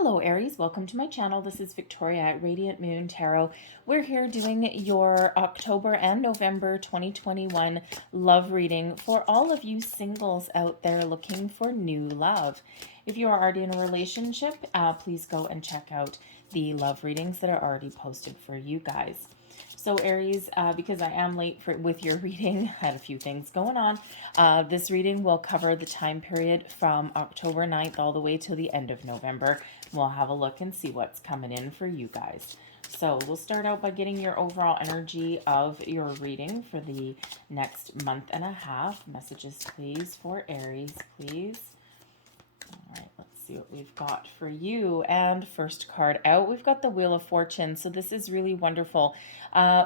Hello Aries, welcome to my channel. This is Victoria at Radiant Moon Tarot. We're here doing your October and November 2021 love reading for all of you singles out there looking for new love. If you are already in a relationship, please go and check out the love readings that are already posted for you guys. So Aries, because I am late with your reading, I had a few things going on. This reading will cover the time period from October 9th all the way till the end of November. We'll have a look and see what's coming in for you guys. So we'll start out by getting your overall energy of your reading for the next month and a half. Messages, please, for Aries, please. All right, let's see what we've got for you. And first card out, we've got the Wheel of Fortune. So this is really wonderful.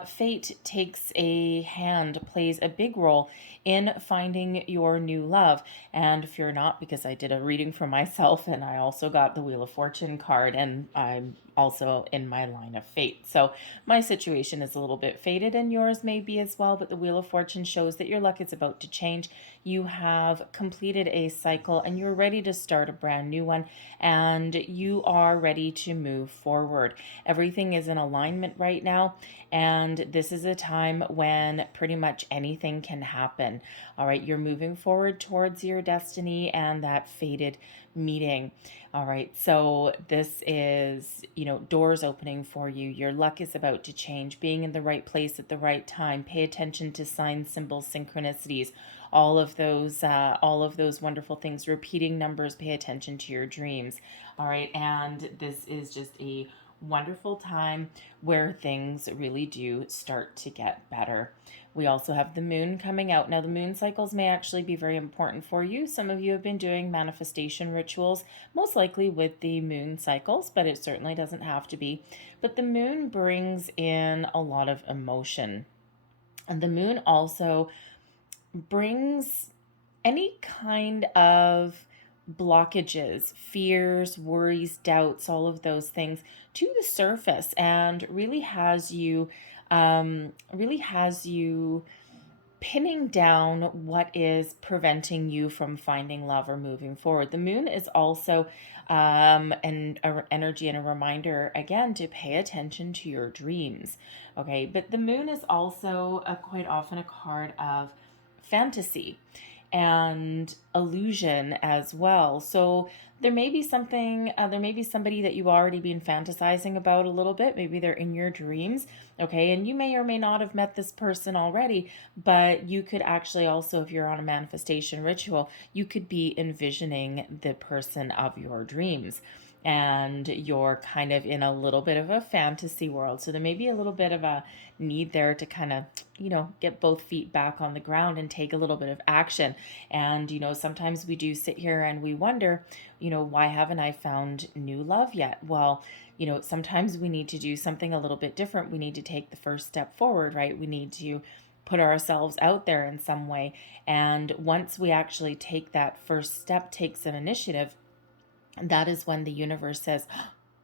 Fate takes a hand, plays a big role in finding your new love. And if you're not, because I did a reading for myself and I also got the Wheel of Fortune card, and I'm also in my line of fate. So my situation is a little bit fated and yours may be as well, but the Wheel of Fortune shows that your luck is about to change. You have completed a cycle and you're ready to start a brand new one, and you are ready to move forward. Everything is in alignment right now, and this is a time when pretty much anything can happen. All right, you're moving forward towards your destiny and that fated meeting. All right, so this is, doors opening for you. Your luck is about to change, being in the right place at the right time. Pay attention to signs, symbols, synchronicities, all of those wonderful things. Repeating numbers, pay attention to your dreams. All right, and this is just a wonderful time where things really do start to get better. We also have the moon coming out. Now, the moon cycles may actually be very important for you. Some of you have been doing manifestation rituals, most likely with the moon cycles, but it certainly doesn't have to be. But the moon brings in a lot of emotion. And the moon also brings any kind of blockages, fears, worries, doubts, all of those things to the surface, and really has you pinning down what is preventing you from finding love or moving forward. The moon is also an energy and a reminder again to pay attention to your dreams. Okay, but the moon is also quite often a card of fantasy and illusion as well. So there may be somebody that you've already been fantasizing about a little bit. Maybe they're in your dreams, okay? And you may or may not have met this person already, but you could actually also, if you're on a manifestation ritual, you could be envisioning the person of your dreams. And you're kind of in a little bit of a fantasy world. So there may be a little bit of a need there to kind of, get both feet back on the ground and take a little bit of action. And, sometimes we do sit here and we wonder, why haven't I found new love yet? Well, sometimes we need to do something a little bit different. We need to take the first step forward, right? We need to put ourselves out there in some way. And once we actually take that first step, take some initiative, that is when the universe says,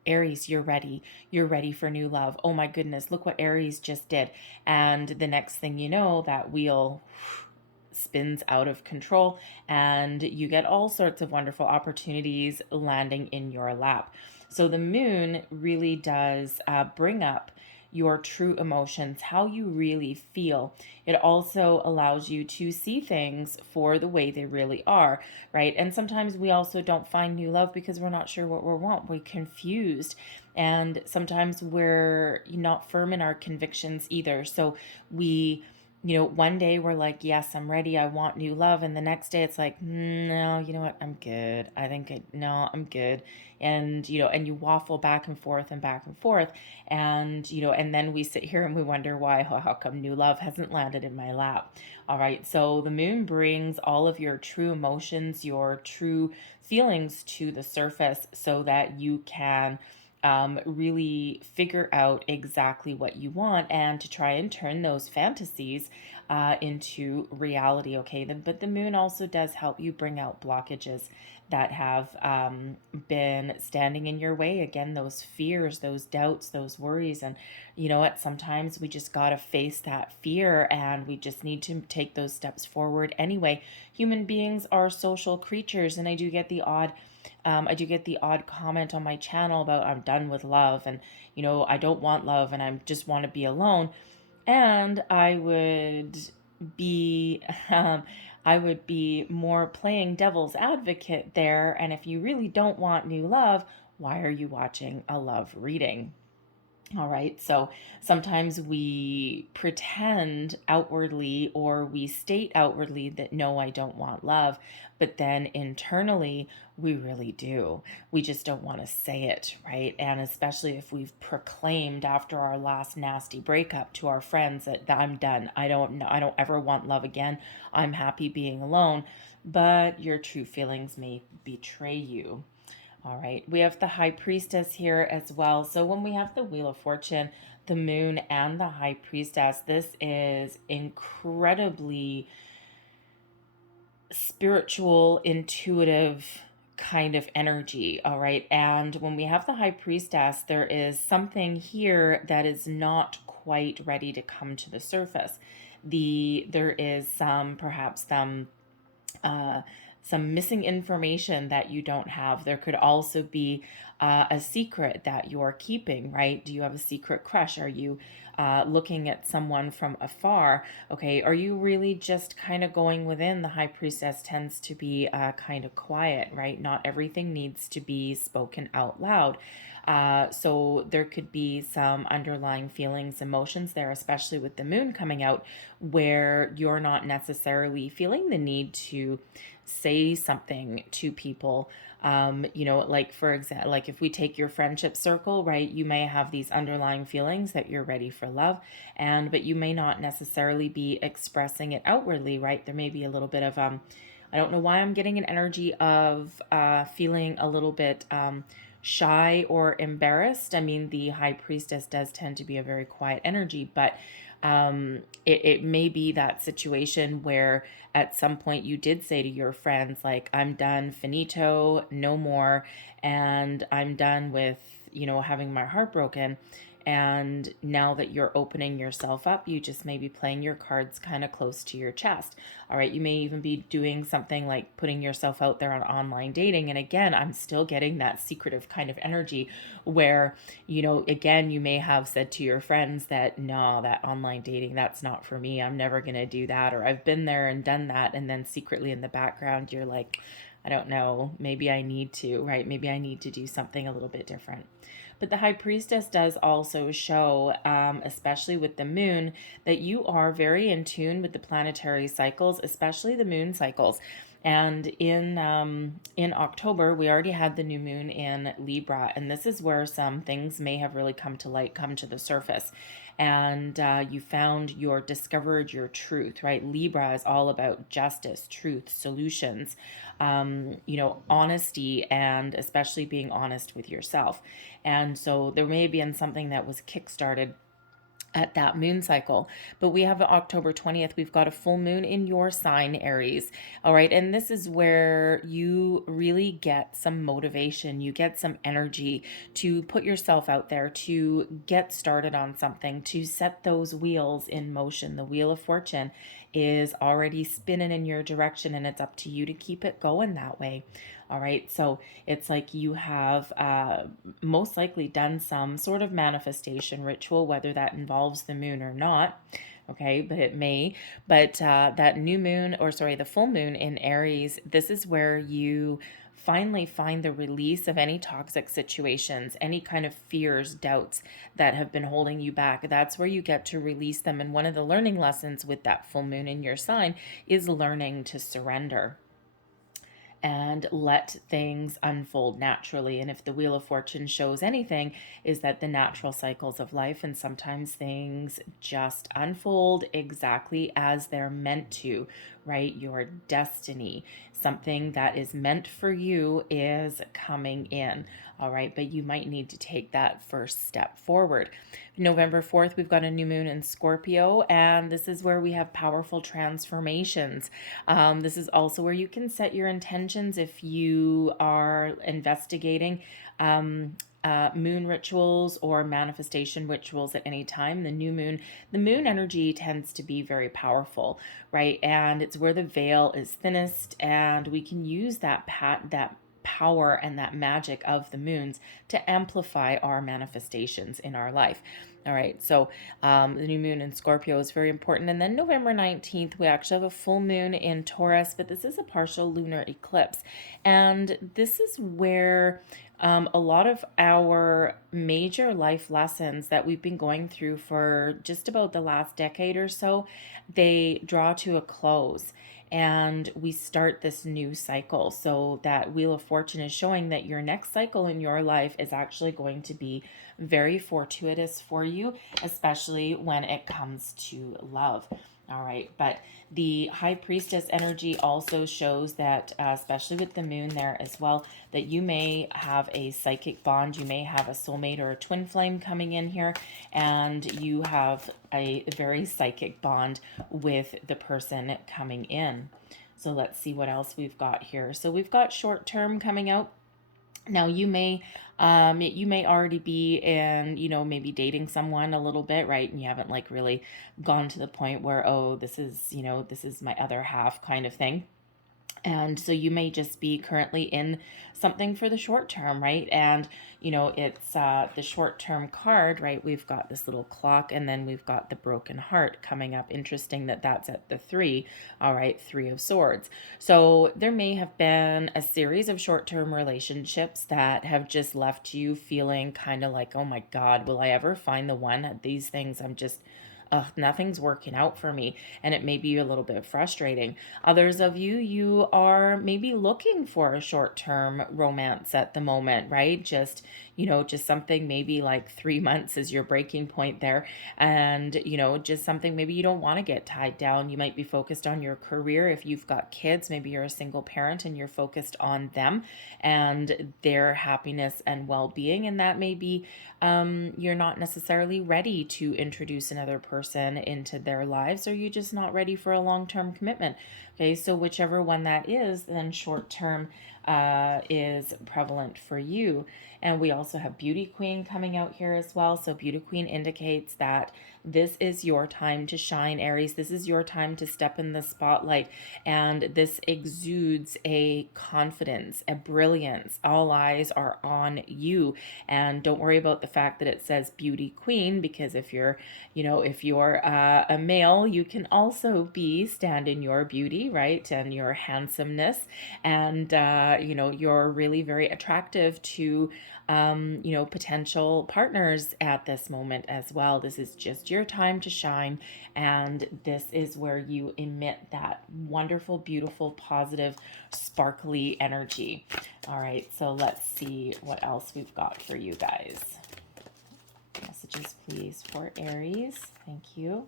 Aries, you're ready. You're ready for new love. Oh my goodness, look what Aries just did. And the next thing you know, that wheel spins out of control and you get all sorts of wonderful opportunities landing in your lap. So the moon really does bring up your true emotions, how you really feel. It also allows you to see things for the way they really are, right? And sometimes we also don't find new love because we're not sure what we want. We're confused. And sometimes we're not firm in our convictions either. So we one day we're like, yes, I'm ready. I want new love. And the next day it's like, no, you know what? I'm good. No, I'm good. And, and you waffle back and forth and back and forth. And, and then we sit here and we wonder why, how come new love hasn't landed in my lap? All right. So the moon brings all of your true emotions, your true feelings to the surface so that you can really figure out exactly what you want and to try and turn those fantasies into reality. Okay, but the moon also does help you bring out blockages that have been standing in your way. Again, those fears, those doubts, those worries. And you know what? Sometimes we just got to face that fear and we just need to take those steps forward anyway. Human beings are social creatures, and I do get the odd I do get the odd comment on my channel about I'm done with love, and I don't want love, and I just want to be alone. And be I would be more playing devil's advocate there. And if you really don't want new love, why are you watching a love reading? All right, so sometimes we pretend outwardly, or we state outwardly that no, I don't want love, but then internally we really do. We just don't want to say it, right? And especially if we've proclaimed after our last nasty breakup to our friends that I'm done. I don't ever want love again. I'm happy being alone, but your true feelings may betray you. All right, we have the High Priestess here as well. So when we have the Wheel of Fortune, the Moon, and the High Priestess, this is incredibly spiritual, intuitive kind of energy. All right, and when we have the High Priestess, there is something here that is not quite ready to come to the surface. There is perhaps some missing information that you don't have. There could also be a secret that you're keeping, right? Do you have a secret crush? Are you looking at someone from afar? Okay, are you really just kind of going within? The High Priestess tends to be kind of quiet, right? Not everything needs to be spoken out loud. So there could be some underlying feelings, emotions there, especially with the moon coming out, where you're not necessarily feeling the need to say something to people. Like for example, like if we take your friendship circle, right, you may have these underlying feelings that you're ready for love, but you may not necessarily be expressing it outwardly, right? There may be a little bit of I don't know why I'm getting an energy of feeling a little bit shy or embarrassed. I mean, the High Priestess does tend to be a very quiet energy, but it may be that situation where at some point you did say to your friends, like, I'm done, finito, no more, and I'm done with, having my heart broken. And now that you're opening yourself up, you just may be playing your cards kind of close to your chest. All right, you may even be doing something like putting yourself out there on online dating. And again, I'm still getting that secretive kind of energy where, again, you may have said to your friends that, no, that online dating, that's not for me. I'm never going to do that. Or I've been there and done that. And then secretly in the background, you're like, I don't know, maybe I need to, right? Maybe I need to do something a little bit different. But the High Priestess does also show, especially with the moon, that you are very in tune with the planetary cycles, especially the moon cycles. And in October, we already had the new moon in Libra, and this is where some things may have really come to light, come to the surface. And you discovered your truth, right? Libra is all about justice, truth, solutions, honesty, and especially being honest with yourself. And so there may have been something that was kickstarted at that moon cycle. But we have October 20th, we've got a full moon in your sign, Aries. All right, and this is where you really get some motivation, you get some energy to put yourself out there, to get started on something, to set those wheels in motion. The Wheel of Fortune is already spinning in your direction, and it's up to you to keep it going that way. All right, so it's like you have most likely done some sort of manifestation ritual, whether that involves the moon or not. Okay, but it may. But that the full moon in Aries, this is where you finally find the release of any toxic situations, any kind of fears, doubts that have been holding you back. That's where you get to release them. And one of the learning lessons with that full moon in your sign is learning to surrender and let things unfold naturally. And if the Wheel of Fortune shows anything, is that the natural cycles of life, and sometimes things just unfold exactly as they're meant to, right? Your destiny, something that is meant for you, is coming in. All right, but you might need to take that first step forward. November 4th, we've got a new moon in Scorpio, and this is where we have powerful transformations. This is also where you can set your intentions if you are investigating moon rituals or manifestation rituals at any time. The moon energy tends to be very powerful, right? And it's where the veil is thinnest, and we can use that power and that magic of the moons to amplify our manifestations in our life. All right, so the new moon in Scorpio is very important. And then November 19th, we actually have a full moon in Taurus, but this is a partial lunar eclipse. And this is where a lot of our major life lessons that we've been going through for just about the last decade or so, they draw to a close and we start this new cycle. So that Wheel of Fortune is showing that your next cycle in your life is actually going to be very fortuitous for you, especially when it comes to love. All right, but the High Priestess energy also shows that, especially with the moon there as well, that you may have a psychic bond, you may have a soulmate or a twin flame coming in here, and you have a very psychic bond with the person coming in. So let's see what else we've got here. So we've got short term coming out. Now you may already be in, maybe dating someone a little bit, right? And you haven't like really gone to the point where, oh, this is my other half kind of thing. And so you may just be currently in something for the short term, right? And, it's the short term card, right? We've got this little clock and then we've got the broken heart coming up. Interesting that that's at the 3. All right, 3 of Swords. So there may have been a series of short term relationships that have just left you feeling kind of like, oh my God, will I ever find the one? These things I'm just nothing's working out for me, and it may be a little bit frustrating. Others of you are maybe looking for a short-term romance at the moment, right? Just something maybe like 3 months is your breaking point there, and just something maybe you don't want to get tied down. You might be focused on your career. If you've got kids, maybe you're a single parent and you're focused on them and their happiness and well-being, and that may be you're not necessarily ready to introduce another person into their lives, or you're just not ready for a long-term commitment. Okay, so whichever one that is, then short-term is prevalent for you. And we also have Beauty Queen coming out here as well. So Beauty Queen indicates that this is your time to shine, Aries. This is your time to step in the spotlight. And this exudes a confidence, a brilliance. All eyes are on you. And don't worry about the fact that it says Beauty Queen, because if you're a male, you can also stand in your beauty, right? And your handsomeness. And, you're really very attractive to potential partners at this moment as well. This is just your time to shine, and this is where you emit that wonderful, beautiful, positive, sparkly energy. All right, so let's see what else we've got for you guys. Messages, please, for Aries. Thank you.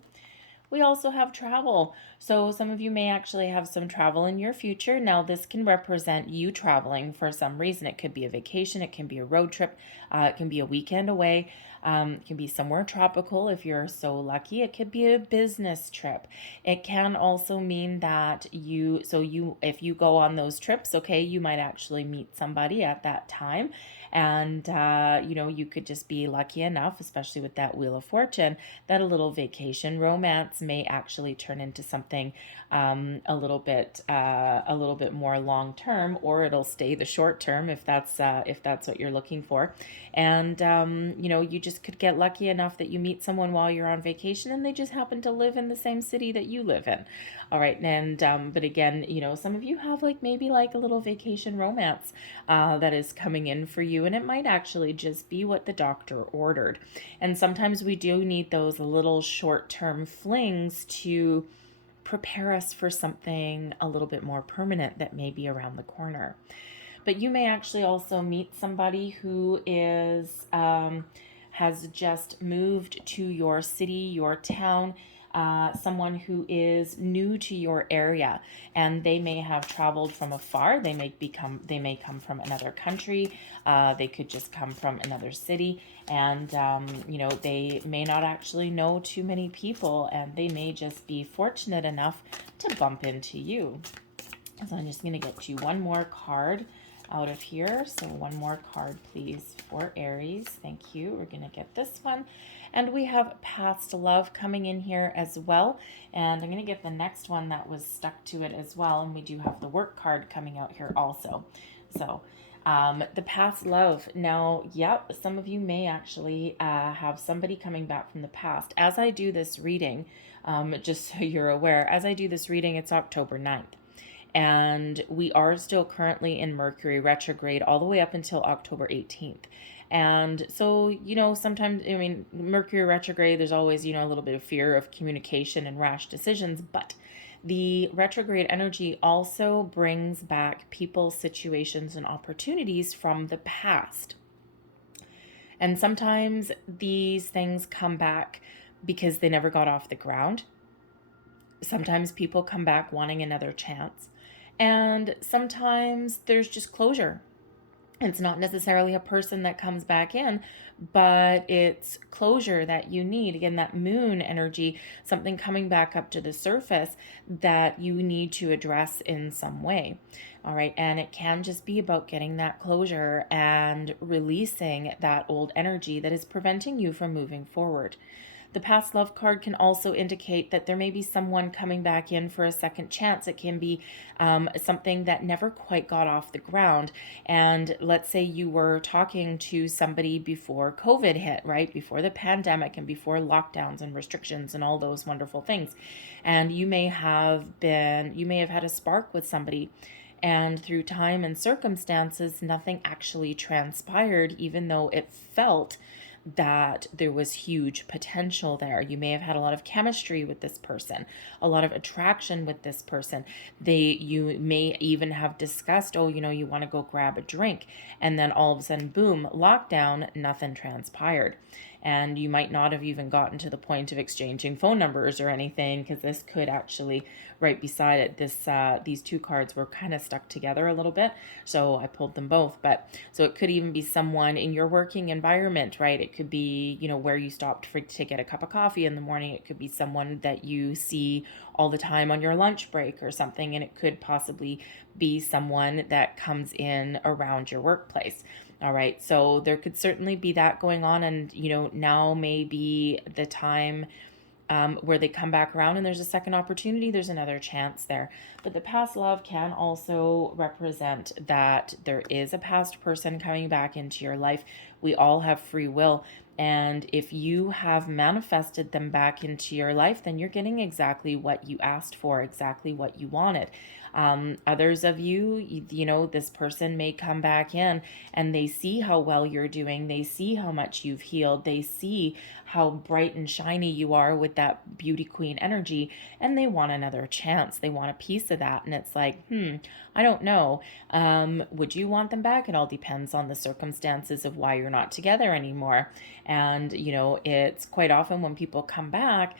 We also have travel. So some of you may actually have some travel in your future. Now, this can represent you traveling for some reason. It could be a vacation. It can be a road trip. It can be a weekend away. It can be somewhere tropical if you're so lucky. It could be a business trip. It can also mean that if you go on those trips, okay, you might actually meet somebody at that time. And, you could just be lucky enough, especially with that Wheel of Fortune, that a little vacation romance may actually turn into something a little bit more long term, or it'll stay the short term if that's what you're looking for. And you just could get lucky enough that you meet someone while you're on vacation and they just happen to live in the same city that you live in. All right, and but again, some of you have maybe a little vacation romance that is coming in for you, and it might actually just be what the doctor ordered. And sometimes we do need those little short-term flings to prepare us for something a little bit more permanent that may be around the corner. But you may actually also meet somebody who is has just moved to your city, your town, someone who is new to your area, and they may have traveled from afar. They may come from another country. They could just come from another city, and they may not actually know too many people, and they may just be fortunate enough to bump into you. So I'm just going to get you one more card out of here. So one more card, please, for Aries. Thank you. We're going to get this one. And we have past love coming in here as well. And I'm going to get the next one that was stuck to it as well. And we do have the work card coming out here also. So, the past love. Now, yep, some of you may actually have somebody coming back from the past. As I do this reading, just so you're aware, as I do this reading, it's October 9th. And we are still currently in Mercury retrograde all the way up until October 18th. And so, you know, sometimes, I mean, Mercury retrograde, there's always, you know, a little bit of fear of communication and rash decisions, but the retrograde energy also brings back people, situations, and opportunities from the past. And sometimes these things come back because they never got off the ground. Sometimes people come back wanting another chance. And sometimes there's just closure. It's not necessarily a person that comes back in, but it's closure that you need. Again, that moon energy, something coming back up to the surface that you need to address in some way. All right. And it can just be about getting that closure and releasing that old energy that is preventing you from moving forward. The past love card can also indicate that there may be someone coming back in for a second chance. It can be something that never quite got off the ground. And let's say you were talking to somebody before COVID hit, right? Before the pandemic and before lockdowns and restrictions and all those wonderful things. And you may have had a spark with somebody. And through time and circumstances, nothing actually transpired, even though it felt that there was huge potential there. You may have had a lot of chemistry with this person, a lot of attraction with this person. You may even have discussed, oh, you know, you want to go grab a drink, and then all of a sudden, boom, lockdown, nothing transpired. And you might not have even gotten to the point of exchanging phone numbers or anything, because this could actually, right beside it, these two cards were kind of stuck together a little bit, so I pulled them both. But so it could even be someone in your working environment, right? It could be, you know, where you stopped to get a cup of coffee in the morning. It could be someone that you see all the time on your lunch break or something, and it could possibly be someone that comes in around your workplace. All right, so there could certainly be that going on, and you know, now may be the time where they come back around and there's a second opportunity, there's another chance there. But the past love can also represent that there is a past person coming back into your life. We all have free will. And if you have manifested them back into your life, then you're getting exactly what you asked for, exactly what you wanted. Others of you know, this person may come back in and they see how well you're doing. They see how much you've healed. They see how bright and shiny you are with that beauty queen energy, and they want another chance. They want a piece of that. And it's like, I don't know. Would you want them back? It all depends on the circumstances of why you're not together anymore. And, you know, it's quite often when people come back,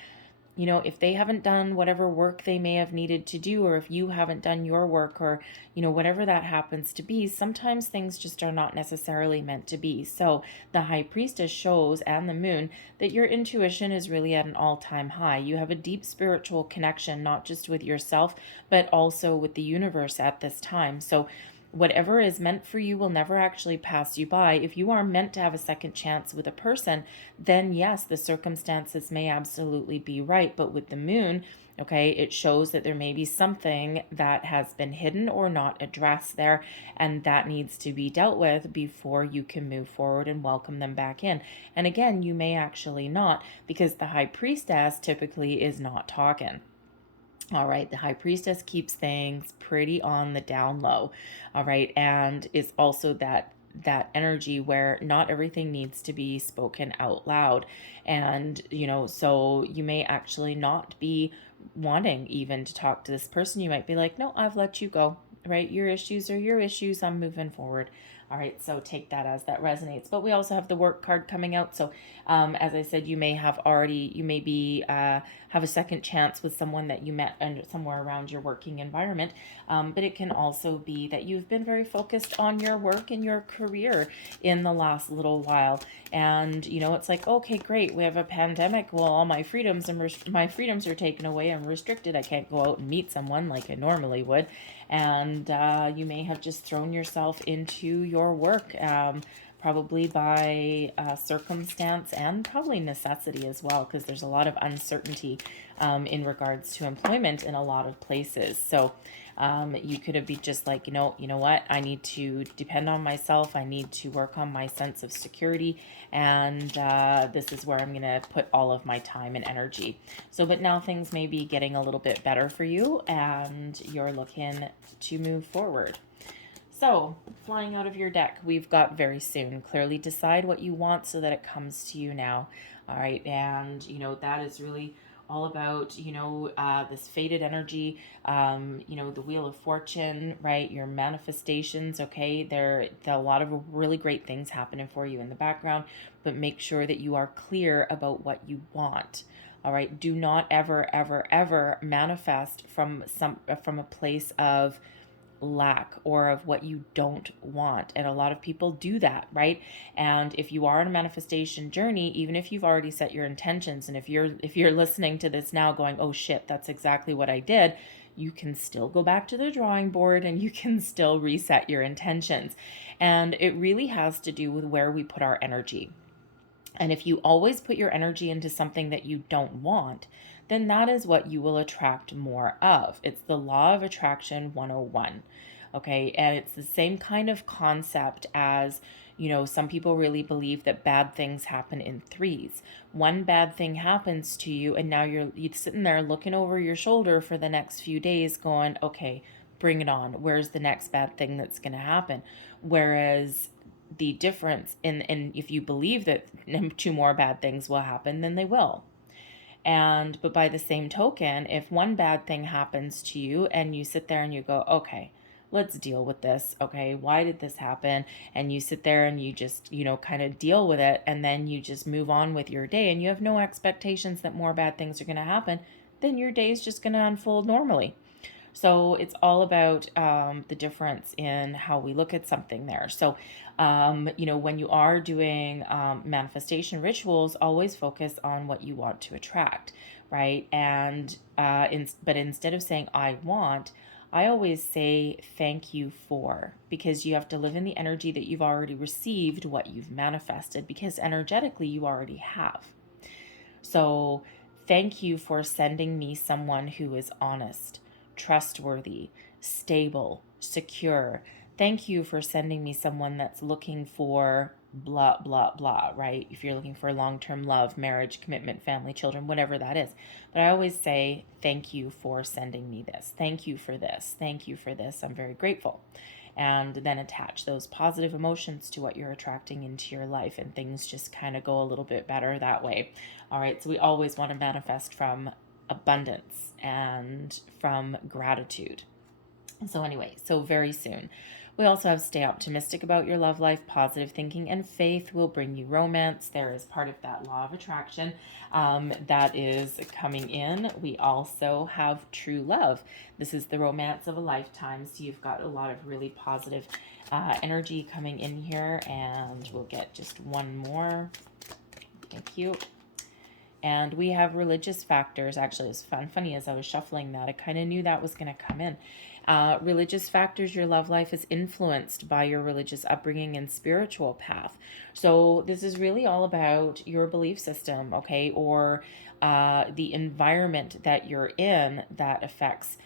you know, if they haven't done whatever work they may have needed to do, or if you haven't done your work, or, you know, whatever that happens to be, sometimes things just are not necessarily meant to be. So the High Priestess shows, and the Moon, that your intuition is really at an all-time high. You have a deep spiritual connection, not just with yourself, but also with the universe at this time. So whatever is meant for you will never actually pass you by. If you are meant to have a second chance with a person, then yes, the circumstances may absolutely be right. But with the Moon, okay, it shows that there may be something that has been hidden or not addressed there, and that needs to be dealt with before you can move forward and welcome them back in. And again, you may actually not, because the High Priestess typically is not talking. All right, the High Priestess keeps things pretty on the down low. All right, and it's also that energy where not everything needs to be spoken out loud. And, you know, so you may actually not be wanting even to talk to this person. You might be like, no, I've let you go, right? Your issues are your issues. I'm moving forward. All right, so take that as that resonates. But we also have the work card coming out. So as I said, you may have a second chance with someone that you met somewhere around your working environment. But it can also be that you've been very focused on your work and your career in the last little while. And, you know, it's like, okay, great, we have a pandemic. Well, all my freedoms are taken away. I'm restricted. I can't go out and meet someone like I normally would. And you may have just thrown yourself into your work, probably by circumstance and probably necessity as well, because there's a lot of uncertainty in regards to employment in a lot of places. So You could be just like, you know what? I need to depend on myself. I need to work on my sense of security. And this is where I'm going to put all of my time and energy. So, but now things may be getting a little bit better for you and you're looking to move forward. So, flying out of your deck, we've got very soon. Clearly decide what you want so that it comes to you now. All right. And, that is really all about, this fated energy, the Wheel of Fortune, right? Your manifestations, okay? There are a lot of really great things happening for you in the background, but make sure that you are clear about what you want. All right. Do not ever, ever, ever manifest from a place of lack or of what you don't want. And a lot of people do that, right? And if you are on a manifestation journey, even if you've already set your intentions, and if you're listening to this now going, oh shit, that's exactly what I did, you can still go back to the drawing board and you can still reset your intentions. And it really has to do with where we put our energy. And if you always put your energy into something that you don't want, then that is what you will attract more of. It's the law of attraction 101. Okay. And it's the same kind of concept as, some people really believe that bad things happen in threes. One bad thing happens to you, and now you're sitting there looking over your shoulder for the next few days going, okay, bring it on. Where's the next bad thing that's going to happen? Whereas the difference in if you believe that 2 more bad things will happen, then they will. But by the same token, if one bad thing happens to you and you sit there and you go, okay, let's deal with this. Okay, why did this happen? And you sit there and you just, kind of deal with it, and then you just move on with your day and you have no expectations that more bad things are going to happen, then your day is just going to unfold normally. So it's all about the difference in how we look at something there. So, when you are doing manifestation rituals, always focus on what you want to attract, right? And but instead of saying I want, I always say thank you for, because you have to live in the energy that you've already received, what you've manifested, because energetically you already have. So thank you for sending me someone who is honest, trustworthy, stable, secure. Thank you for sending me someone that's looking for blah, blah, blah, right? If you're looking for long-term love, marriage, commitment, family, children, whatever that is. But I always say, thank you for sending me this. Thank you for this. Thank you for this. I'm very grateful. And then attach those positive emotions to what you're attracting into your life, and things just kind of go a little bit better that way. All right. So we always want to manifest from abundance and from gratitude. So anyway, so very soon. We also have stay optimistic about your love life, positive thinking, and faith will bring you romance. There is part of that law of attraction that is coming in. We also have true love. This is the romance of a lifetime. So you've got a lot of really positive energy coming in here, and we'll get just one more. Thank you. And we have religious factors. Actually, it's funny as I was shuffling that, I kind of knew that was going to come in. Religious factors, your love life is influenced by your religious upbringing and spiritual path. So this is really all about your belief system, okay, or the environment that you're in that affects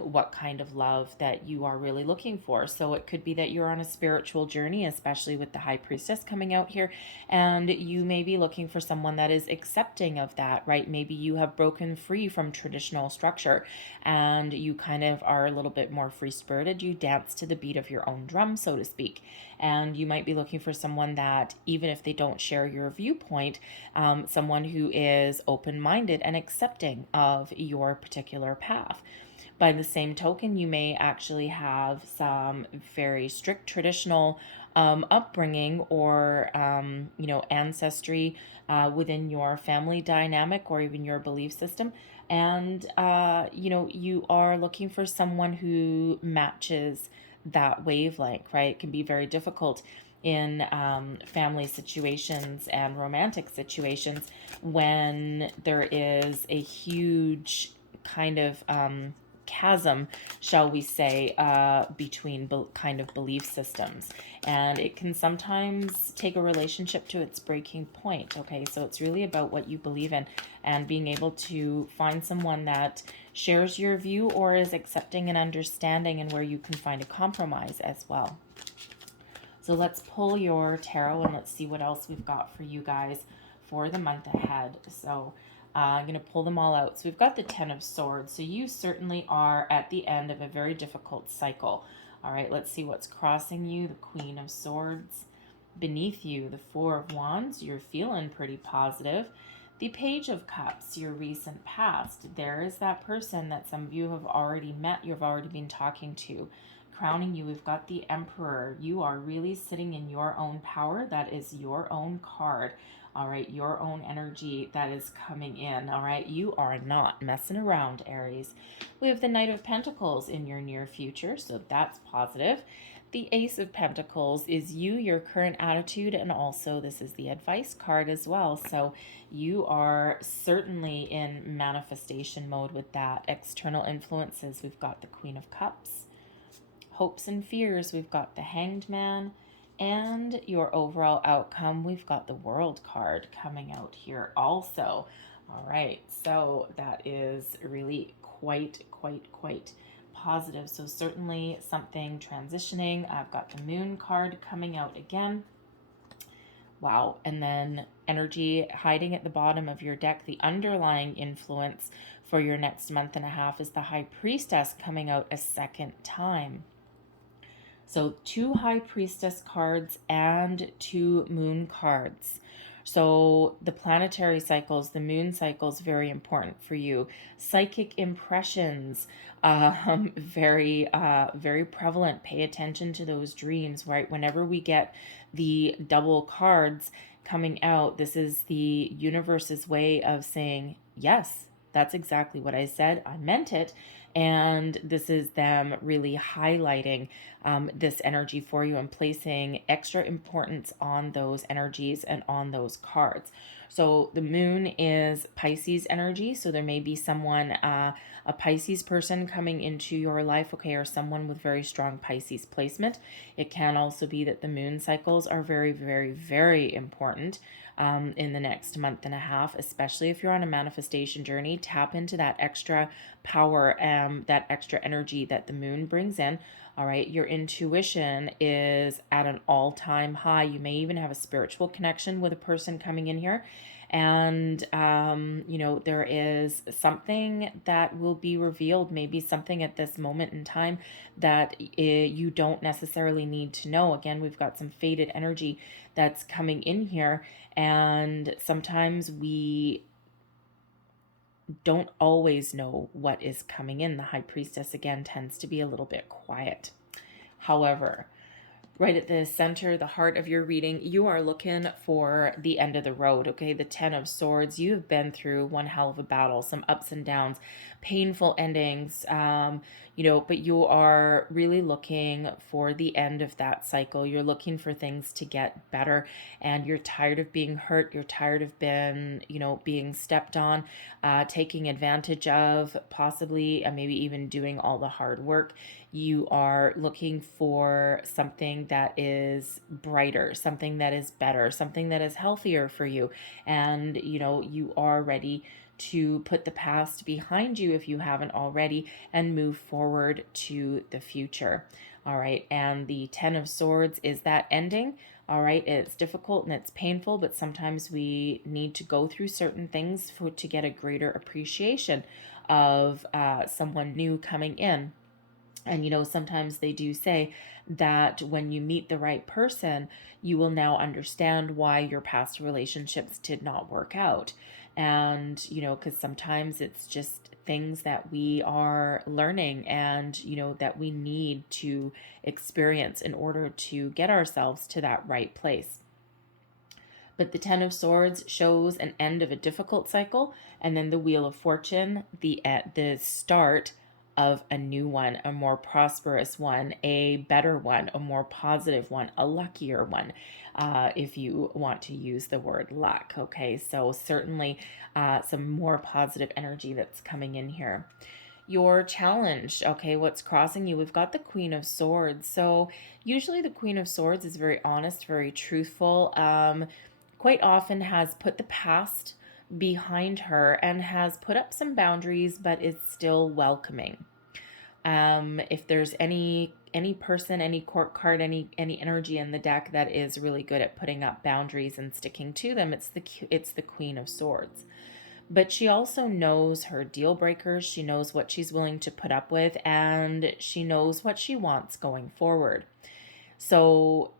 what kind of love that you are really looking for. So it could be that you're on a spiritual journey, especially with the High Priestess coming out here, and you may be looking for someone that is accepting of that, right? Maybe you have broken free from traditional structure and you kind of are a little bit more free-spirited. You dance to the beat of your own drum, so to speak. And you might be looking for someone that, even if they don't share your viewpoint, someone who is open-minded and accepting of your particular path. By the same token, you may actually have some very strict traditional upbringing or, ancestry within your family dynamic or even your belief system. And, you are looking for someone who matches that wavelength, right? It can be very difficult in family situations and romantic situations when there is a huge kind of chasm, shall we say, between kind of belief systems. And it can sometimes take a relationship to its breaking point, okay? So it's really about what you believe in and being able to find someone that shares your view or is accepting and understanding, and where you can find a compromise as well. So let's pull your tarot and let's see what else we've got for you guys for the month ahead. So I'm going to pull them all out. So we've got the Ten of Swords. So you certainly are at the end of a very difficult cycle. All right, let's see what's crossing you. The Queen of Swords. Beneath you, the Four of Wands. You're feeling pretty positive. The Page of Cups, your recent past. There is that person that some of you have already met, you've already been talking to. Crowning you, we've got the Emperor. You are really sitting in your own power. That is your own card. All right, your own energy that is coming in. All right, you are not messing around, Aries. We have the Knight of Pentacles in your near future, so that's positive. The Ace of Pentacles is you, your current attitude, and also this is the advice card as well. So you are certainly in manifestation mode with that. External influences, we've got the Queen of Cups. Hopes and fears, we've got the Hanged Man. And your overall outcome, we've got the World card coming out here also. All right, so that is really quite positive. So certainly something transitioning. I've got the Moon card coming out again. Wow. And then energy hiding at the bottom of your deck. The underlying influence for your next month and a half is the High Priestess coming out a second time. So 2 High Priestess cards and 2 Moon cards. So the planetary cycles, the moon cycles, very important for you. Psychic impressions, very prevalent. Pay attention to those dreams, right? Whenever we get the double cards coming out, this is the universe's way of saying, yes, that's exactly what I said. I meant it. And this is them really highlighting this energy for you and placing extra importance on those energies and on those cards. So the moon is Pisces energy. So there may be someone, a Pisces person coming into your life, okay, or someone with very strong Pisces placement. It can also be that the moon cycles are very important in the next month and a half, especially if you're on a manifestation journey. Tap into that extra power, that extra energy that the moon brings in. All right, your intuition is at an all-time high. You may even have a spiritual connection with a person coming in here. And, you know, there is something that will be revealed, maybe something at this moment in time that you don't necessarily need to know. Again, we've got some faded energy that's coming in here. And sometimes we don't always know what is coming in. The High Priestess, again, tends to be a little bit quiet. However, right at the center, the heart of your reading, you are looking for the end of the road, okay? The Ten of Swords, you have been through one hell of a battle, some ups and downs, painful endings, you know, but you are really looking for the end of that cycle. You're looking for things to get better, and you're tired of being hurt. You're tired of being stepped on, taking advantage of, possibly, and maybe even doing all the hard work. You are looking for something that is brighter, something that is better, something that is healthier for you. And, you know, you are ready to put the past behind you if you haven't already and move forward to the future. All right. And the Ten of Swords is that ending. All right. It's difficult and it's painful, but sometimes we need to go through certain things to get a greater appreciation of someone new coming in. And, you know, sometimes they do say that when you meet the right person, you will now understand why your past relationships did not work out. And, you know, because sometimes it's just things that we are learning and, you know, that we need to experience in order to get ourselves to that right place. But the Ten of Swords shows an end of a difficult cycle, and then the Wheel of Fortune, the start of a new one, a more prosperous one, a better one, a more positive one, a luckier one, if you want to use the word luck. Okay, so certainly some more positive energy that's coming in here. your challenge, okay, what's crossing you. We've got the Queen of Swords. So usually the Queen of Swords is very honest, very truthful, quite often has put the past behind her and has put up some boundaries, but is still welcoming. If there's any person, any court card, any energy in the deck that is really good at putting up boundaries and sticking to them, it's the Queen of Swords. But she also knows her deal breakers. She knows what she's willing to put up with, and she knows what she wants going forward. So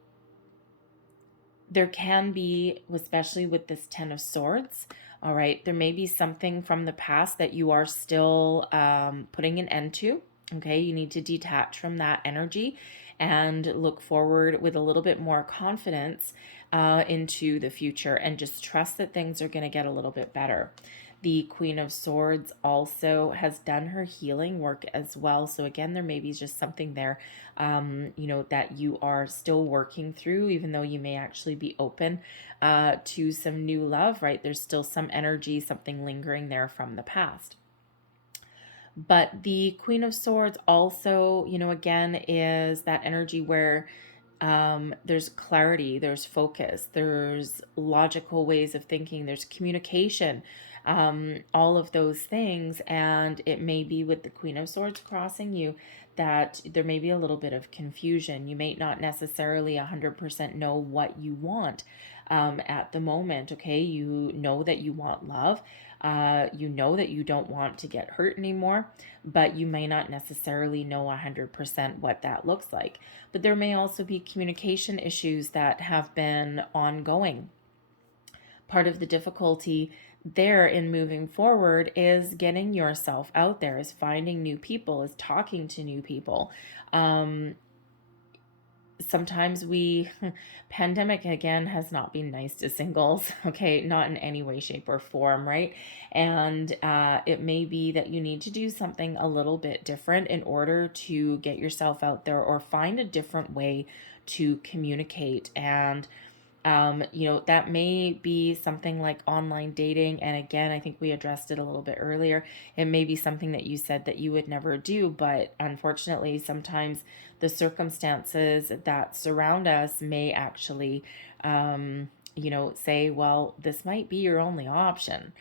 there can be, especially with this Ten of Swords, all right, there may be something from the past that you are still putting an end to. Okay, you need to detach from that energy and look forward with a little bit more confidence into the future, and just trust that things are going to get a little bit better. The Queen of Swords also has done her healing work as well. So again, there may be just something there, that you are still working through, even though you may actually be open to some new love, right? There's still some energy, something lingering there from the past. But the Queen of Swords also, again, is that energy where there's clarity, there's focus, there's logical ways of thinking, there's communication, all of those things. And it may be with the Queen of Swords crossing you that there may be a little bit of confusion. You may not necessarily 100% know what you want at the moment, okay? You know that you want love. You know that you don't want to get hurt anymore, but you may not necessarily know 100% what that looks like. But there may also be communication issues that have been ongoing. Part of the difficulty there in moving forward is getting yourself out there, is finding new people, is talking to new people. Sometimes pandemic again has not been nice to singles, okay, not in any way, shape, or form, right? And it may be that you need to do something a little bit different in order to get yourself out there, or find a different way to communicate. And that may be something like online dating. And again, I think we addressed it a little bit earlier. It may be something that you said that you would never do, but unfortunately, sometimes the circumstances that surround us may actually, say, well, this might be your only option.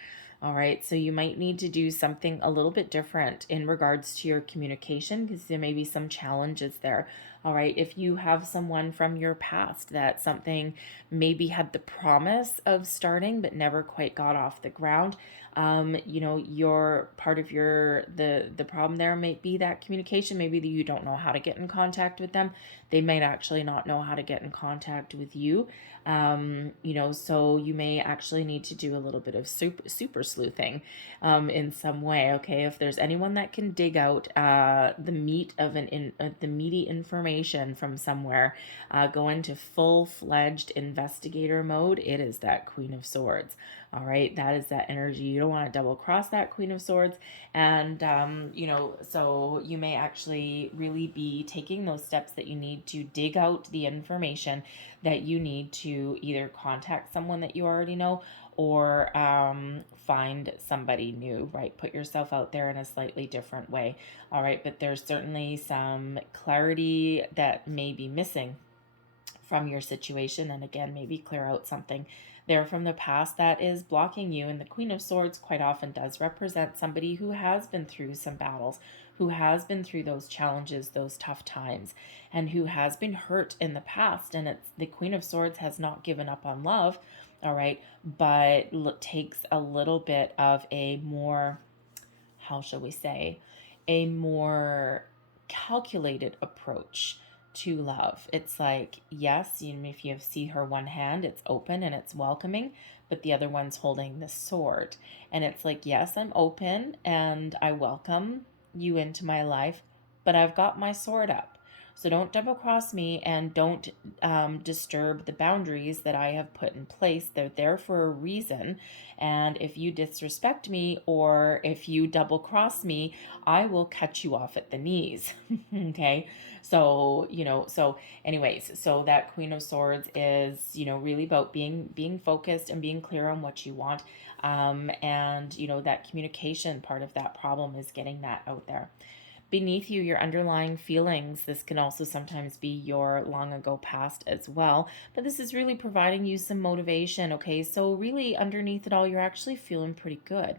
All right, so you might need to do something a little bit different in regards to your communication, because there may be some challenges there. All right, if you have someone from your past that something maybe had the promise of starting but never quite got off the ground, your part of the problem there may be that communication. Maybe that you don't know how to get in contact with them. They might actually not know how to get in contact with you. So you may actually need to do a little bit of super sleuthing in some way. Okay, if there's anyone that can dig out the meat of the meaty information from somewhere, go into full-fledged investigator mode, it is that Queen of Swords. All right, that is that energy. You don't want to double cross that Queen of Swords. And, so you may actually really be taking those steps that you need to dig out the information that you need to either contact someone that you already know, or find somebody new, right? Put yourself out there in a slightly different way. All right, but there's certainly some clarity that may be missing from your situation. And again, maybe clear out something there from the past that is blocking you. And the Queen of Swords quite often does represent somebody who has been through some battles, who has been through those challenges, those tough times, and who has been hurt in the past. And it's the Queen of Swords has not given up on love, all right, but takes a little bit of a more, how shall we say, a more calculated approach to love. It's like, yes, if you see her one hand, it's open and it's welcoming, but the other one's holding the sword. And it's like, yes, I'm open and I welcome you into my life, but I've got my sword up. So don't double cross me, and don't disturb the boundaries that I have put in place. They're there for a reason. And if you disrespect me or if you double cross me, I will cut you off at the knees. Okay. So, so anyways, so that Queen of Swords is, really about being focused and being clear on what you want. And, that communication part of that problem is getting that out there. Beneath you, your underlying feelings. This can also sometimes be your long ago past as well. But this is really providing you some motivation, okay? So really underneath it all, you're actually feeling pretty good.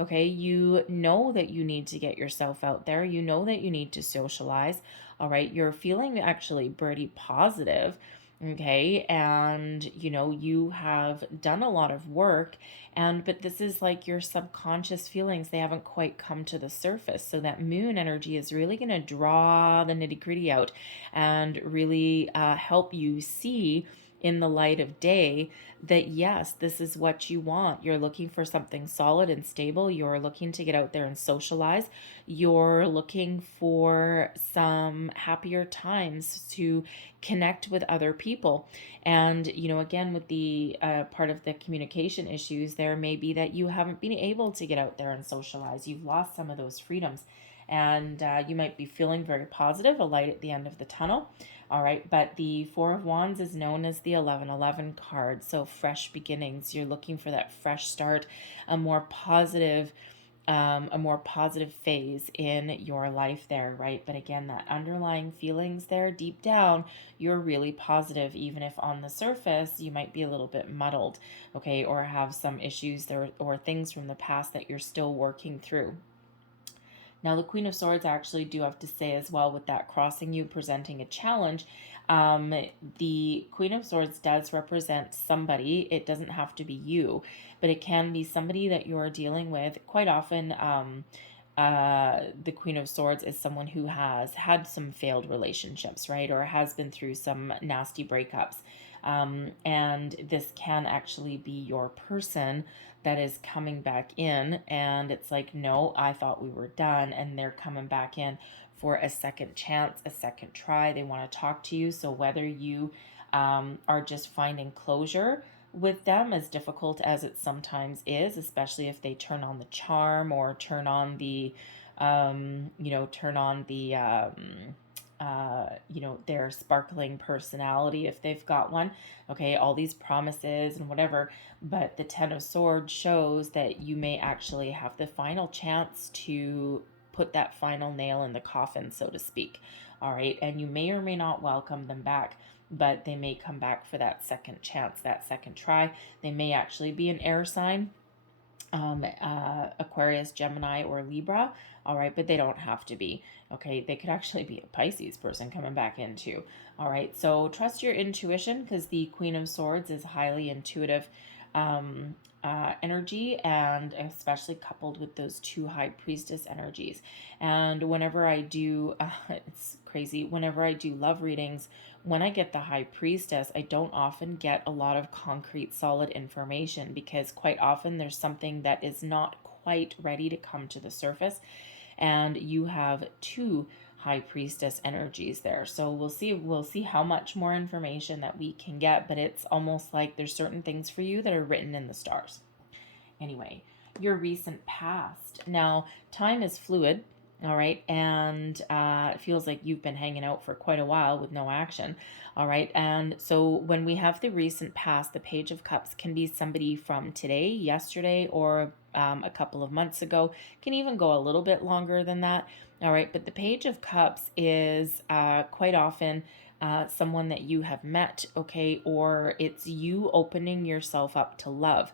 Okay, you know that you need to get yourself out there. You know that you need to socialize. All right, you're feeling actually pretty positive. Okay, and you have done a lot of work, but this is like your subconscious feelings. They haven't quite come to the surface. So that moon energy is really going to draw the nitty-gritty out and really help you see in the light of day that yes, this is what you want. You're looking for something solid and stable. You're looking to get out there and socialize. You're looking for some happier times to connect with other people. And, again, with the part of the communication issues, there may be that you haven't been able to get out there and socialize. You've lost some of those freedoms. And you might be feeling very positive, a light at the end of the tunnel. All right, but the Four of Wands is known as the 1111 card. So fresh beginnings. You're looking for that fresh start, a more positive phase in your life there, right? But again, that underlying feelings there deep down, you're really positive, even if on the surface you might be a little bit muddled, okay, or have some issues there or things from the past that you're still working through. Now, the Queen of Swords, I actually do have to say as well, with that crossing you, presenting a challenge, the Queen of Swords does represent somebody. It doesn't have to be you, but it can be somebody that you're dealing with. Quite often, the Queen of Swords is someone who has had some failed relationships, right? Or has been through some nasty breakups. And this can actually be your person that is coming back in, and it's like, no, I thought we were done, and they're coming back in for a second chance, a second try. They want to talk to you. So whether you are just finding closure with them, as difficult as it sometimes is, especially if they turn on the charm or turn on the their sparkling personality, if they've got one, okay, all these promises and whatever. But the Ten of Swords shows that you may actually have the final chance to put that final nail in the coffin, so to speak. All right, and you may or may not welcome them back, but they may come back for that second chance, that second try. They may actually be an air sign, Aquarius, Gemini, or Libra. All right, but they don't have to be. Okay, they could actually be a Pisces person coming back in too. All right, so trust your intuition, because the Queen of Swords is highly intuitive energy, and especially coupled with those two High Priestess energies. And whenever I do, it's crazy, whenever I do love readings, when I get the High Priestess, I don't often get a lot of concrete, solid information, because quite often there's something that is not quite ready to come to the surface, and you have two High Priestess energies there. So we'll see how much more information that we can get, but it's almost like there's certain things for you that are written in the stars. Anyway, your recent past. Now, time is fluid, all right, and it feels like you've been hanging out for quite a while with no action, all right. And so when we have the recent past, the Page of Cups can be somebody from today, yesterday, or a couple of months ago. Can even go a little bit longer than that, all right. But the Page of Cups is quite often someone that you have met, okay, or it's you opening yourself up to love.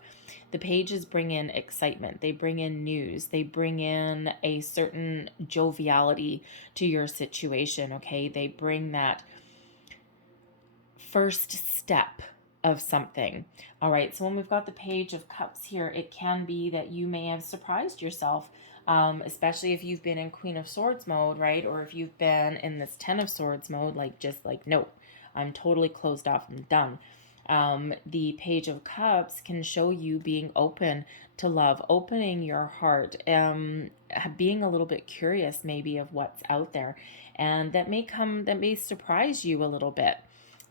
The pages bring in excitement, they bring in news, they bring in a certain joviality to your situation, okay? They bring that first step of something. All right, so when we've got the Page of Cups here, it can be that you may have surprised yourself, especially if you've been in Queen of Swords mode, right? Or if you've been in this Ten of Swords mode, like just like, no, I'm totally closed off and done. The Page of Cups can show you being open to love, opening your heart, being a little bit curious maybe of what's out there. And that may surprise you a little bit.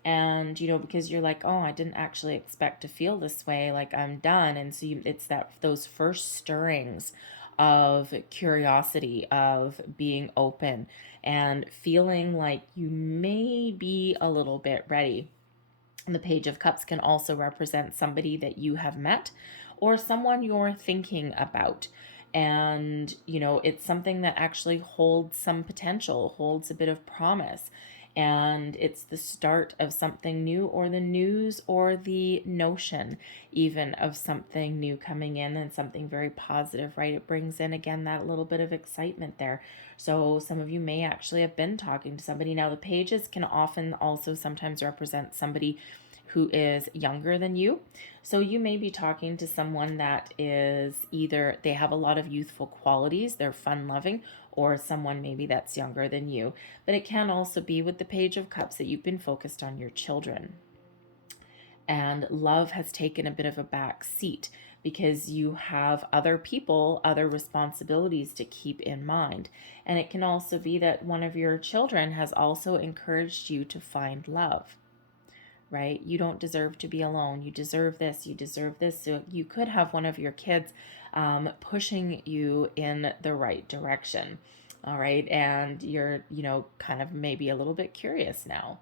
And, because you're like, oh, I didn't actually expect to feel this way, like I'm done. And so it's those first stirrings of curiosity, of being open and feeling like you may be a little bit ready. The Page of Cups can also represent somebody that you have met or someone you're thinking about. And, it's something that actually holds some potential, holds a bit of promise. And it's the start of something new, or the news, or the notion even of something new coming in, and something very positive, right? It brings in, again, that little bit of excitement there. So some of you may actually have been talking to somebody. Now, the pages can often also sometimes represent somebody who is younger than you. So you may be talking to someone that is either they have a lot of youthful qualities, they're fun loving, or someone maybe that's younger than you. But it can also be with the Page of Cups that you've been focused on your children. And love has taken a bit of a back seat because you have other people, other responsibilities to keep in mind. And it can also be that one of your children has also encouraged you to find love, right? You don't deserve to be alone. You deserve this. You deserve this. So you could have one of your kids pushing you in the right direction. All right. And you're, kind of maybe a little bit curious now.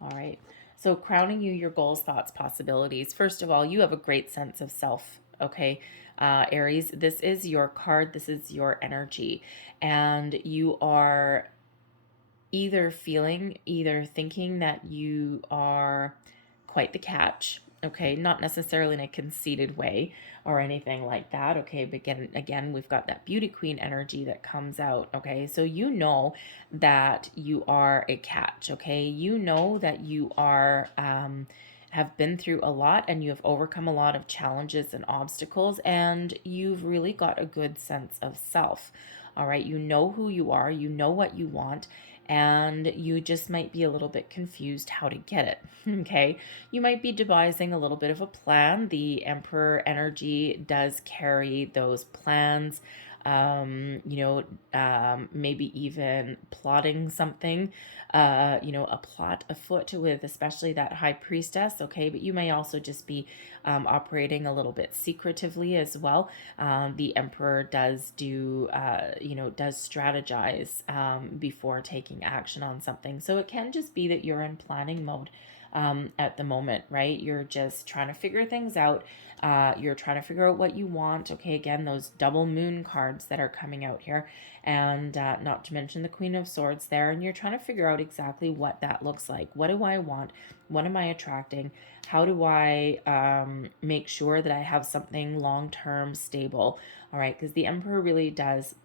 All right. So crowning you your goals, thoughts, possibilities. First of all, you have a great sense of self. Okay. Aries, this is your card. This is your energy. And you are either thinking that you are quite the catch, okay, not necessarily in a conceited way or anything like that, okay, but again, we've got that beauty queen energy that comes out, okay, so that you are a catch, okay, that you are have been through a lot, and you have overcome a lot of challenges and obstacles, and you've really got a good sense of self. All right, you know who you are, you know what you want, and you just might be a little bit confused how to get it. Okay, you might be devising a little bit of a plan. The Emperor energy does carry those plans. Maybe even plotting something, a plot afoot with especially that High Priestess, okay? But you may also just be operating a little bit secretively as well. The Emperor does does strategize before taking action on something. So it can just be that you're in planning mode at the moment, right? You're just trying to figure things out. You're trying to figure out what you want. Okay, again, those double moon cards that are coming out here, and not to mention the Queen of Swords there, and you're trying to figure out exactly what that looks like. What do I want? What am I attracting? How do I make sure that I have something long-term stable? All right, because the Emperor really does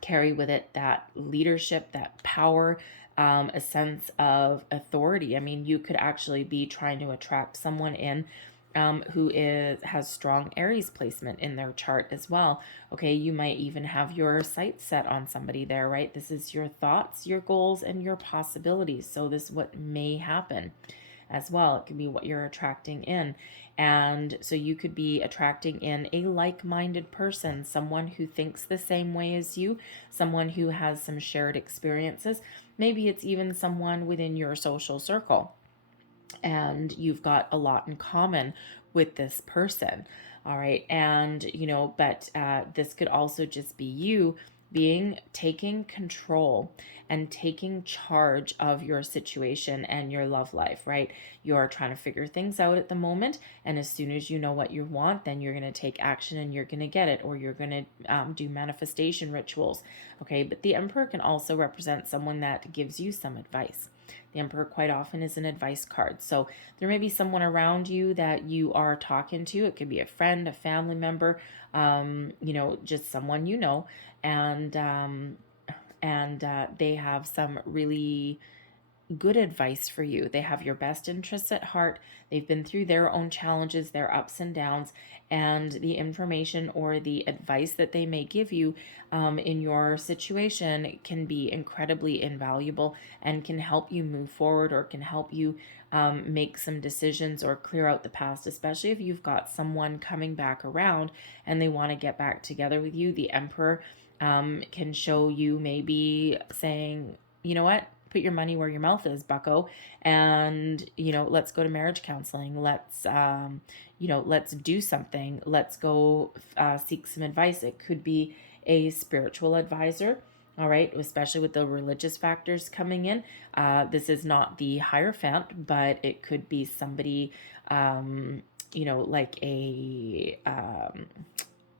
carry with it that leadership, that power, a sense of authority. I mean, you could actually be trying to attract someone in who has strong Aries placement in their chart as well. Okay, you might even have your sights set on somebody there, right? This is your thoughts, your goals, and your possibilities. So this is what may happen as well. It can be what you're attracting in. And so you could be attracting in a like-minded person, someone who thinks the same way as you, someone who has some shared experiences. Maybe it's even someone within your social circle, and you've got a lot in common with this person. All right. And, but this could also just be you taking control and taking charge of your situation and your love life, right? You're trying to figure things out at the moment, and as soon as you know what you want, then you're going to take action and you're going to get it, or you're going to do manifestation rituals. Okay, but the Emperor can also represent someone that gives you some advice. The Emperor quite often is an advice card. So there may be someone around you that you are talking to. It could be a friend, a family member, just someone and they have some really, good advice for you. They have your best interests at heart. They've been through their own challenges, their ups and downs, and the information or the advice that they may give you in your situation can be incredibly invaluable and can help you move forward, or can help you make some decisions or clear out the past, especially if you've got someone coming back around and they want to get back together with you. The Emperor can show you maybe saying, you know what, put your money where your mouth is, bucko, and let's go to marriage counseling. Let's do something. Let's go seek some advice. It could be a spiritual advisor. All right, especially with the religious factors coming in. This is not the Hierophant, but it could be somebody, like a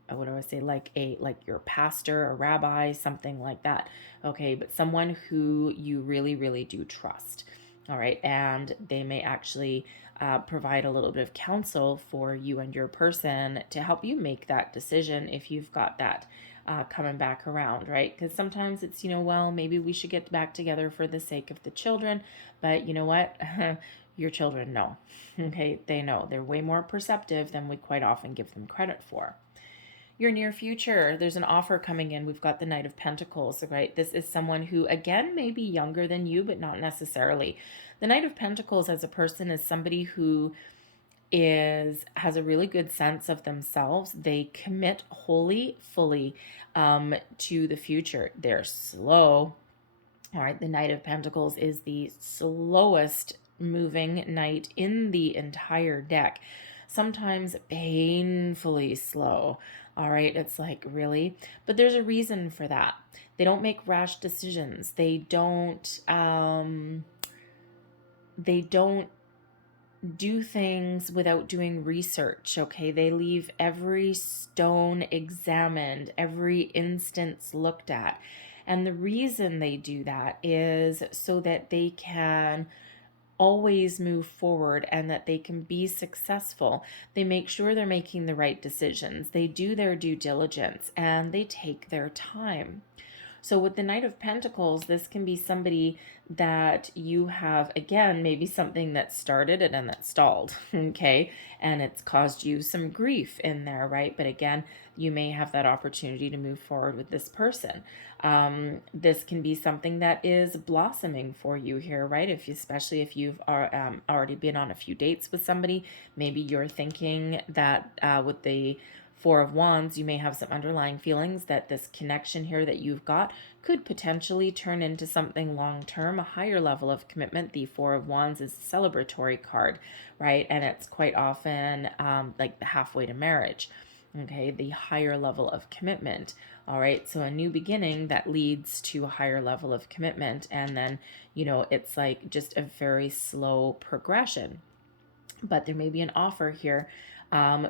what do I say, like your pastor, a rabbi, something like that. Okay, but someone who you really, really do trust. All right, and they may actually provide a little bit of counsel for you and your person to help you make that decision if you've got that coming back around, right? Because sometimes it's, well, maybe we should get back together for the sake of the children, but you know what? Your children know. Okay, they know. They're way more perceptive than we quite often give them credit for. Your near future, there's an offer coming in. We've got the Knight of Pentacles, right? This is someone who, again, may be younger than you, but not necessarily. The Knight of Pentacles as a person is somebody who has a really good sense of themselves. They commit wholly, fully to the future. They're slow. All right, the Knight of Pentacles is the slowest moving knight in the entire deck. Sometimes painfully slow. All right, it's like, really? But there's a reason for that. They don't make rash decisions. They don't do things without doing research, okay? They leave every stone examined, every instance looked at. And the reason they do that is so that they can always move forward and that they can be successful. They make sure they're making the right decisions. They do their due diligence and they take their time. So with the Knight of Pentacles, this can be somebody that you have, again, maybe something that started and then that stalled, okay? And it's caused you some grief in there, right? But again, you may have that opportunity to move forward with this person. This can be something that is blossoming for you here, right? Especially if you've already been on a few dates with somebody, maybe you're thinking that with the Four of Wands, you may have some underlying feelings that this connection here that you've got could potentially turn into something long-term, a higher level of commitment. The Four of Wands is a celebratory card, right? And it's quite often like the halfway to marriage, okay? The higher level of commitment, all right? So a new beginning that leads to a higher level of commitment. And then, it's like just a very slow progression. But there may be an offer here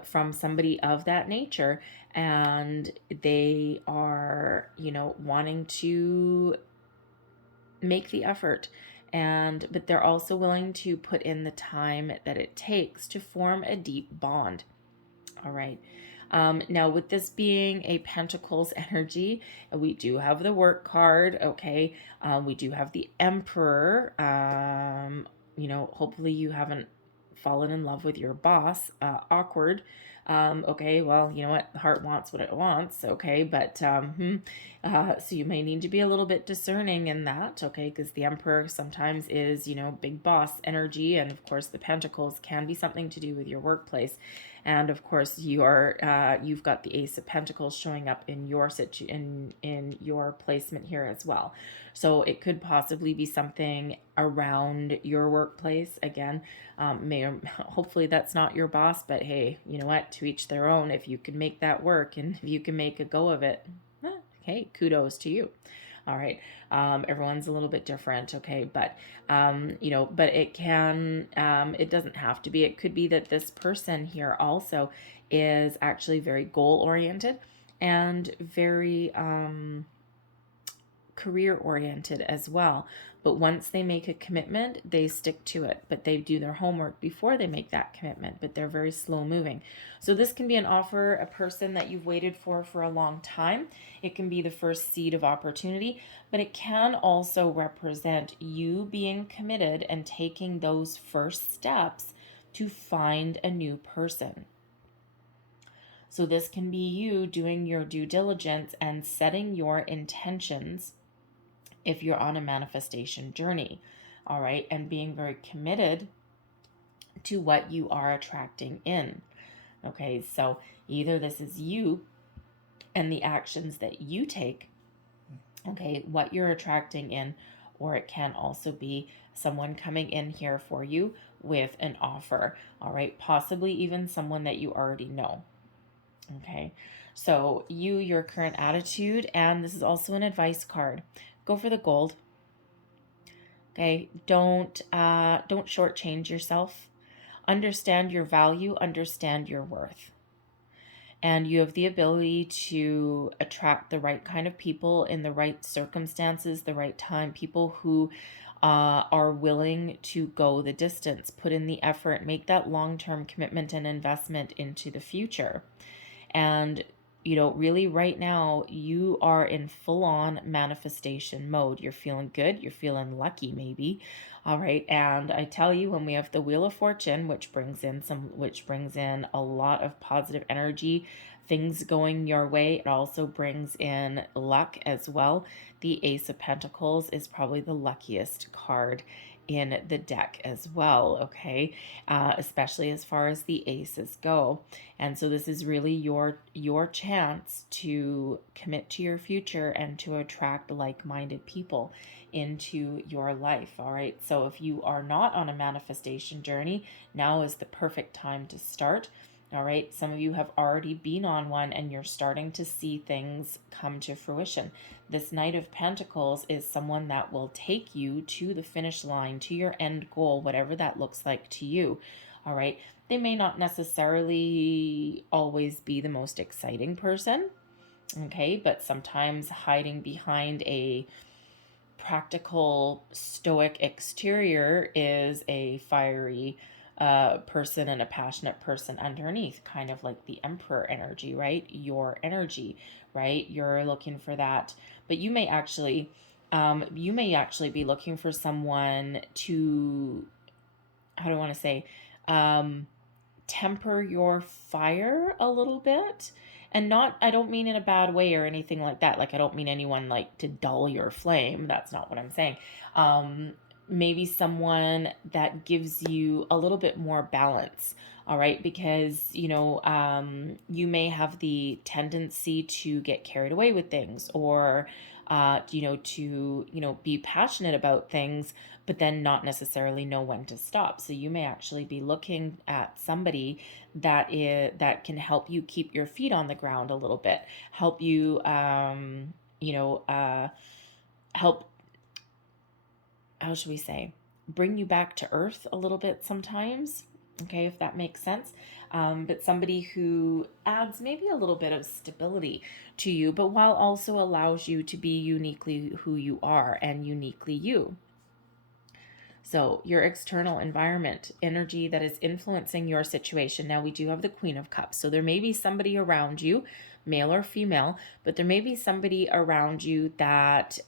from somebody of that nature, and they are, wanting to make the effort, but they're also willing to put in the time that it takes to form a deep bond. All right. Now, with this being a Pentacles energy, we do have the work card, okay? We do have the Emperor. Hopefully you haven't fallen in love with your boss. Awkward. Okay, well, you know what? The heart wants what it wants, okay? But so you may need to be a little bit discerning in that, okay? Because the Emperor sometimes is, big boss energy, and of course the Pentacles can be something to do with your workplace. And of course you've got the Ace of Pentacles showing up in your in your placement here as well. So it could possibly be something around your workplace. Again, hopefully that's not your boss, but hey, you know what? To each their own. If you can make that work and if you can make a go of it, hey, kudos to you. All right. Everyone's a little bit different. Okay. But, but it can, it doesn't have to be. It could be that this person here also is actually very goal oriented and very, career oriented as well. But once they make a commitment, they stick to it. But they do their homework before they make that commitment, but they're very slow moving. So this can be an offer, a person that you've waited for a long time. It can be the first seed of opportunity, but it can also represent you being committed and taking those first steps to find a new person. So this can be you doing your due diligence and setting your intentions if you're on a manifestation journey, all right, and being very committed to what you are attracting in. Okay, so either this is you and the actions that you take, okay, what you're attracting in, or it can also be someone coming in here for you with an offer, all right, possibly even someone that you already know. Okay, so your current attitude, and this is also an advice card. Go for the gold. Okay, don't shortchange yourself. Understand your value, understand your worth. And you have the ability to attract the right kind of people in the right circumstances, the right time, people who are willing to go the distance, put in the effort, make that long-term commitment and investment into the future. And really right now, you are in full-on manifestation mode. You're feeling good. You're feeling lucky, maybe. All right. And I tell you, when we have the Wheel of Fortune, which brings in a lot of positive energy, things going your way, it also brings in luck as well. The Ace of Pentacles is probably the luckiest card in the deck as well, okay, especially as far as the aces go. And so this is really your chance to commit to your future and to attract like-minded people into your life. All right, so if you are not on a manifestation journey, now is the perfect time to start. All right, some of you have already been on one and you're starting to see things come to fruition. This Knight of Pentacles is someone that will take you to the finish line, to your end goal, whatever that looks like to you. All right, they may not necessarily always be the most exciting person, okay, but sometimes hiding behind a practical, stoic exterior is a fiery person and a passionate person underneath, kind of like the Emperor energy, right? Your energy, right? You're looking for that, but you may actually be looking for someone to, how do I want to say, temper your fire a little bit. And not, I don't mean in a bad way or anything like that. Like, I don't mean anyone like to dull your flame. That's not what I'm saying. Maybe someone that gives you a little bit more balance, all right? Because, you may have the tendency to get carried away with things, or, to be passionate about things, but then not necessarily know when to stop. So you may actually be looking at somebody that can help you keep your feet on the ground a little bit, help you, help, how should we say, bring you back to earth a little bit sometimes, okay, if that makes sense. But somebody who adds maybe a little bit of stability to you, but while also allows you to be uniquely who you are and uniquely you. So your external environment, energy that is influencing your situation. Now we do have the Queen of Cups. So there may be somebody around you, male or female, but there may be somebody around you that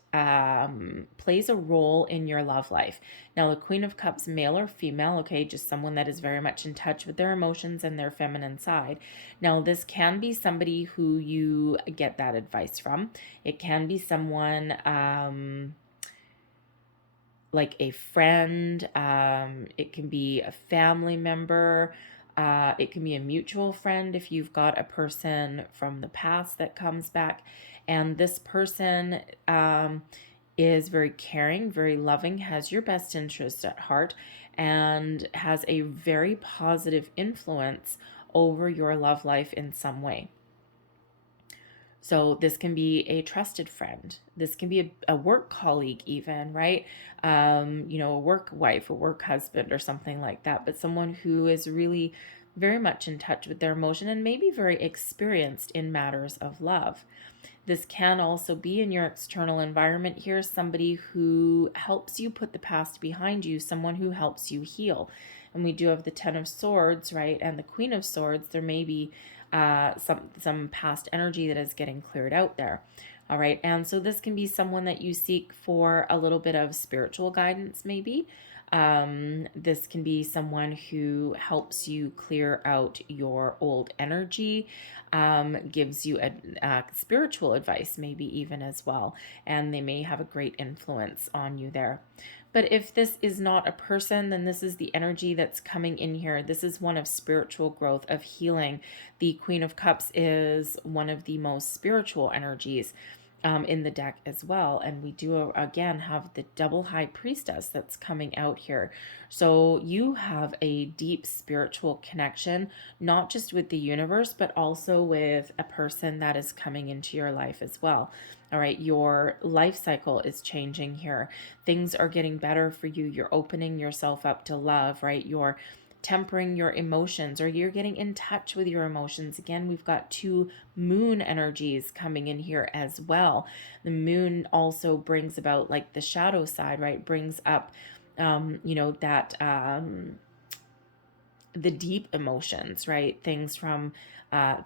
plays a role in your love life. Now the Queen of Cups, male or female, okay, just someone that is very much in touch with their emotions and their feminine side. Now this can be somebody who you get that advice from. It can be someone like a friend, it can be a family member, it can be a mutual friend if you've got a person from the past that comes back. And this person is very caring, very loving, has your best interest at heart, and has a very positive influence over your love life in some way. So this can be a trusted friend. This can be a work colleague even, right? A work wife, a work husband, or something like that. But someone who is really very much in touch with their emotion and maybe very experienced in matters of love. This can also be in your external environment here, somebody who helps you put the past behind you, someone who helps you heal. And we do have the Ten of Swords, right, and the Queen of Swords. There may be some past energy that is getting cleared out there. All right, and so this can be someone that you seek for a little bit of spiritual guidance, maybe. This can be someone who helps you clear out your old energy, gives you spiritual advice, maybe even as well, and they may have a great influence on you there. But if this is not a person, then this is the energy that's coming in here. This is one of spiritual growth, of healing. The Queen of Cups is one of the most spiritual energies in the deck as well. And we do, again, have the double High Priestess that's coming out here. So you have a deep spiritual connection, not just with the universe, but also with a person that is coming into your life as well. All right, your life cycle is changing here. Things are getting better for you. You're opening yourself up to love, right? You're tempering your emotions, or you're getting in touch with your emotions. Again, we've got two moon energies coming in here as well. The moon also brings about like the shadow side, right? Brings up, that the deep emotions, right? Things from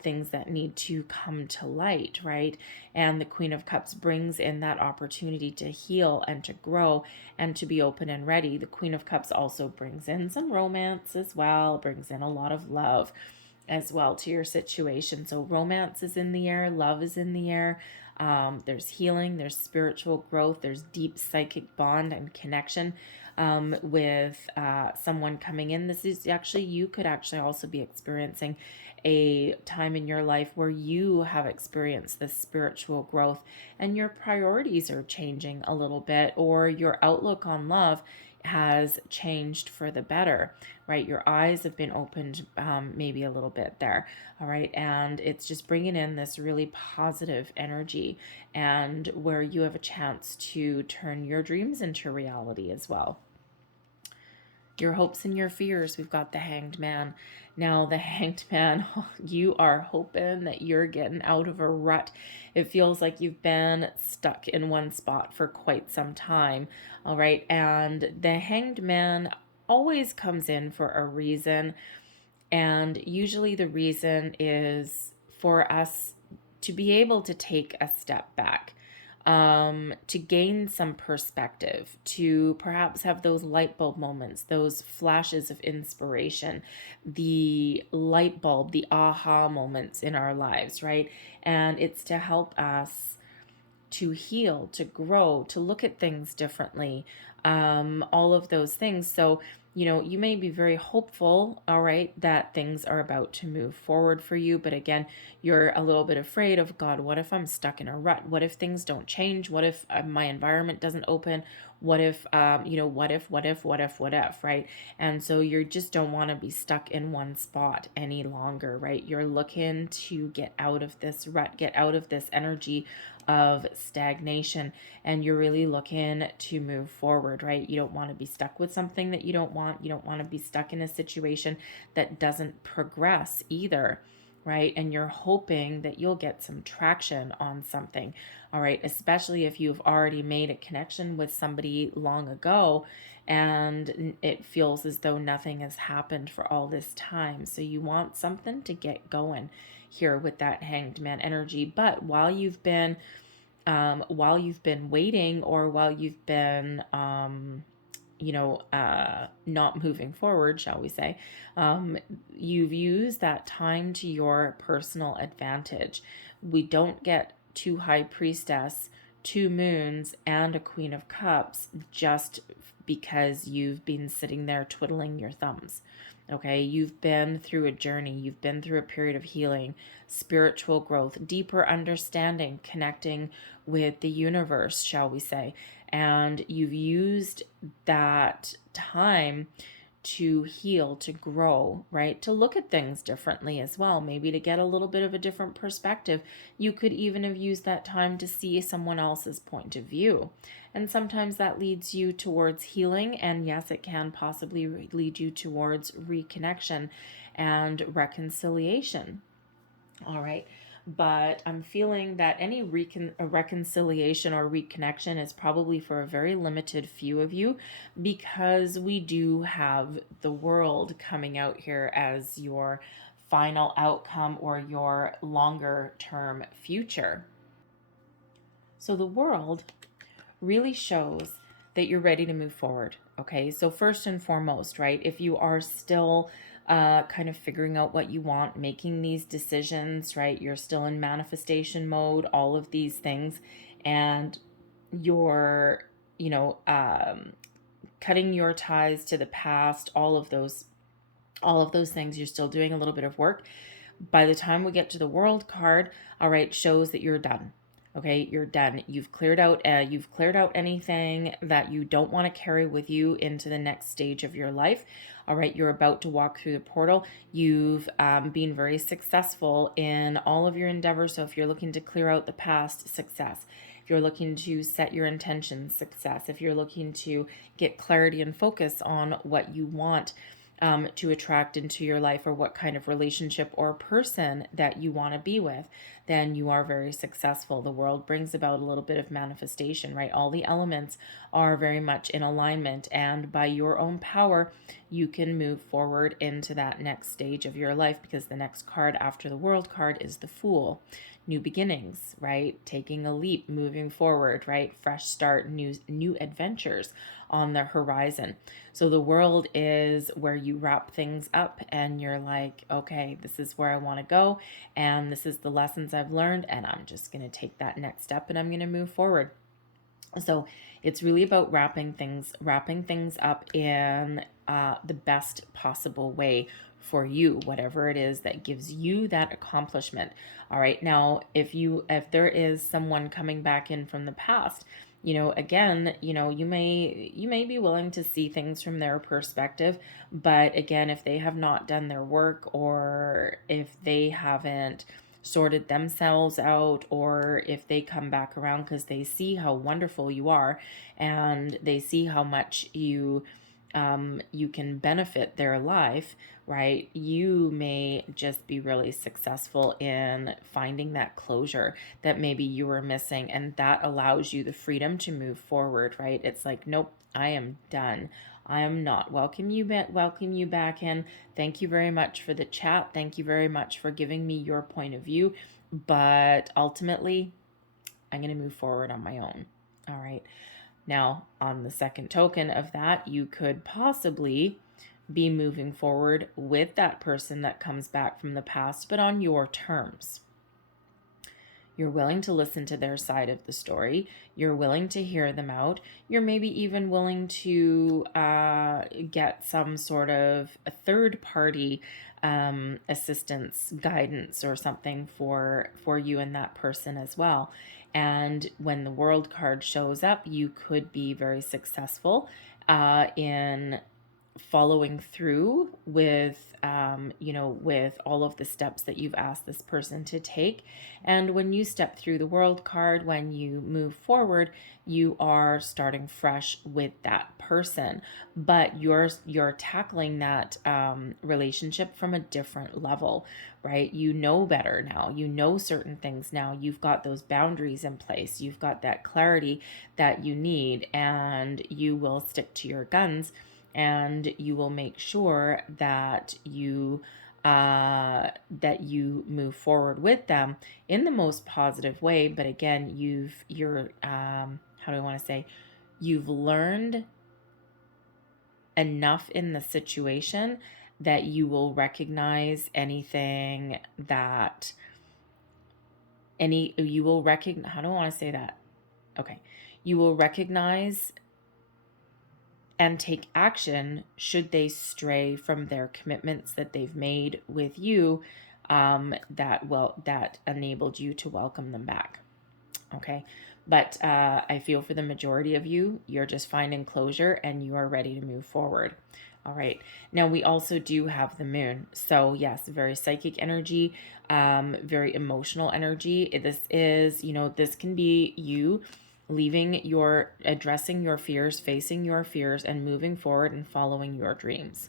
things that need to come to light, right? And the Queen of Cups brings in that opportunity to heal and to grow and to be open and ready. The Queen of Cups also brings in some romance as well, brings in a lot of love as well to your situation. So romance is in the air, love is in the air. There's healing, there's spiritual growth, there's deep psychic bond and connection with someone coming in. This is actually, you could actually also be experiencing a time in your life where you have experienced this spiritual growth and your priorities are changing a little bit, or your outlook on love has changed for the better, right? Your eyes have been opened maybe a little bit there. All right, and it's just bringing in this really positive energy, and where you have a chance to turn your dreams into reality as well. Your hopes and your fears, we've got the Hanged Man. Now, the Hanged Man, you are hoping that you're getting out of a rut. It feels like you've been stuck in one spot for quite some time. All right, and the Hanged Man always comes in for a reason. And usually the reason is for us to be able to take a step back, to gain some perspective, to perhaps have those light bulb moments, those flashes of inspiration, the light bulb, the aha moments in our lives, right? And it's to help us to heal, to grow, to look at things differently, all of those things. So, you may be very hopeful, all right, that things are about to move forward for you. But again, you're a little bit afraid of, God, what if I'm stuck in a rut? What if things don't change? What if my environment doesn't open? What if, what if, right? And so you just don't want to be stuck in one spot any longer, right? You're looking to get out of this rut, get out of this energy of stagnation, and you're really looking to move forward, right? You don't want to be stuck with something that you don't want. You don't want to be stuck in a situation that doesn't progress either, right? And you're hoping that you'll get some traction on something, all right? Especially if you've already made a connection with somebody long ago and it feels as though nothing has happened for all this time. So you want something to get going here with that Hanged Man energy. But while you've been waiting, or while you've been not moving forward, shall we say, you've used that time to your personal advantage. We don't get two High Priestess, two Moons, and a Queen of Cups just because you've been sitting there twiddling your thumbs. Okay, you've been through a journey, you've been through a period of healing, spiritual growth, deeper understanding, connecting with the universe, shall we say, and you've used that time to heal, to grow, right? To look at things differently as well, maybe to get a little bit of a different perspective. You could even have used that time to see someone else's point of view. And sometimes that leads you towards healing, and yes, it can possibly lead you towards reconnection and reconciliation. All right. but I'm feeling that any reconciliation or reconnection is probably for a very limited few of you, because we do have the world coming out here as your final outcome or your longer term future. So the world really shows that you're ready to move forward. Okay, so first and foremost, right, if you are still kind of figuring out what you want, making these decisions, right, you're still in manifestation mode, all of these things, and you're, cutting your ties to the past, all of those things, you're still doing a little bit of work. By the time we get to the World card, all right, shows that you're done. Okay, you're done. You've cleared out anything that you don't want to carry with you into the next stage of your life. All right, you're about to walk through the portal. You've been very successful in all of your endeavors. So if you're looking to clear out the past, success. If you're looking to set your intentions, success. If you're looking to get clarity and focus on what you want to attract into your life, or what kind of relationship or person that you want to be with, then you are very successful. The world brings about a little bit of manifestation, right? All the elements are very much in alignment, and by your own power, you can move forward into that next stage of your life, because the next card after the World card is the Fool. New beginnings, right? Taking a leap, moving forward, right? Fresh start, new adventures on the horizon. So the world is where you wrap things up and you're like, okay, this is where I want to go, and this is the lessons I've learned, and I'm just going to take that next step and I'm going to move forward. So it's really about wrapping things up in the best possible way for you, whatever it is that gives you that accomplishment. All right. Now, if there is someone coming back in from the past, again, you may be willing to see things from their perspective, but again, if they have not done their work, or if they haven't sorted themselves out, or if they come back around because they see how wonderful you are and they see how much you can benefit their life, right? You may just be really successful in finding that closure that maybe you were missing, and that allows you the freedom to move forward, right? It's like, nope, I am done. I am not. Welcome you back in. Thank you very much for the chat. Thank you very much for giving me your point of view. But ultimately, I'm going to move forward on my own. All right. Now, on the second token of that, you could possibly be moving forward with that person that comes back from the past, but on your terms. You're willing to listen to their side of the story. You're willing to hear them out. You're maybe even willing to get some sort of a third party assistance, guidance, or something for you and that person as well. And when the World card shows up, you could be very successful in following through with with all of the steps that you've asked this person to take. And when you step through the World card, when you move forward, you are starting fresh with that person, but you're tackling that relationship from a different level, right? You know better now. You know certain things now. You've got those boundaries in place. You've got that clarity that you need, and you will stick to your guns, and you will make sure that you move forward with them in the most positive way. But again, you're how do I want to say, you've learned enough in the situation that you will recognize anything that you will recognize, how do I want to say that? Okay. You will recognize and take action should they stray from their commitments that they've made with you, that enabled you to welcome them back. Okay. But I feel for the majority of you, you're just finding closure and you are ready to move forward. All right. Now we also do have the moon. So yes, very psychic energy, very emotional energy. This is, this can be you addressing your fears, facing your fears, and moving forward and following your dreams.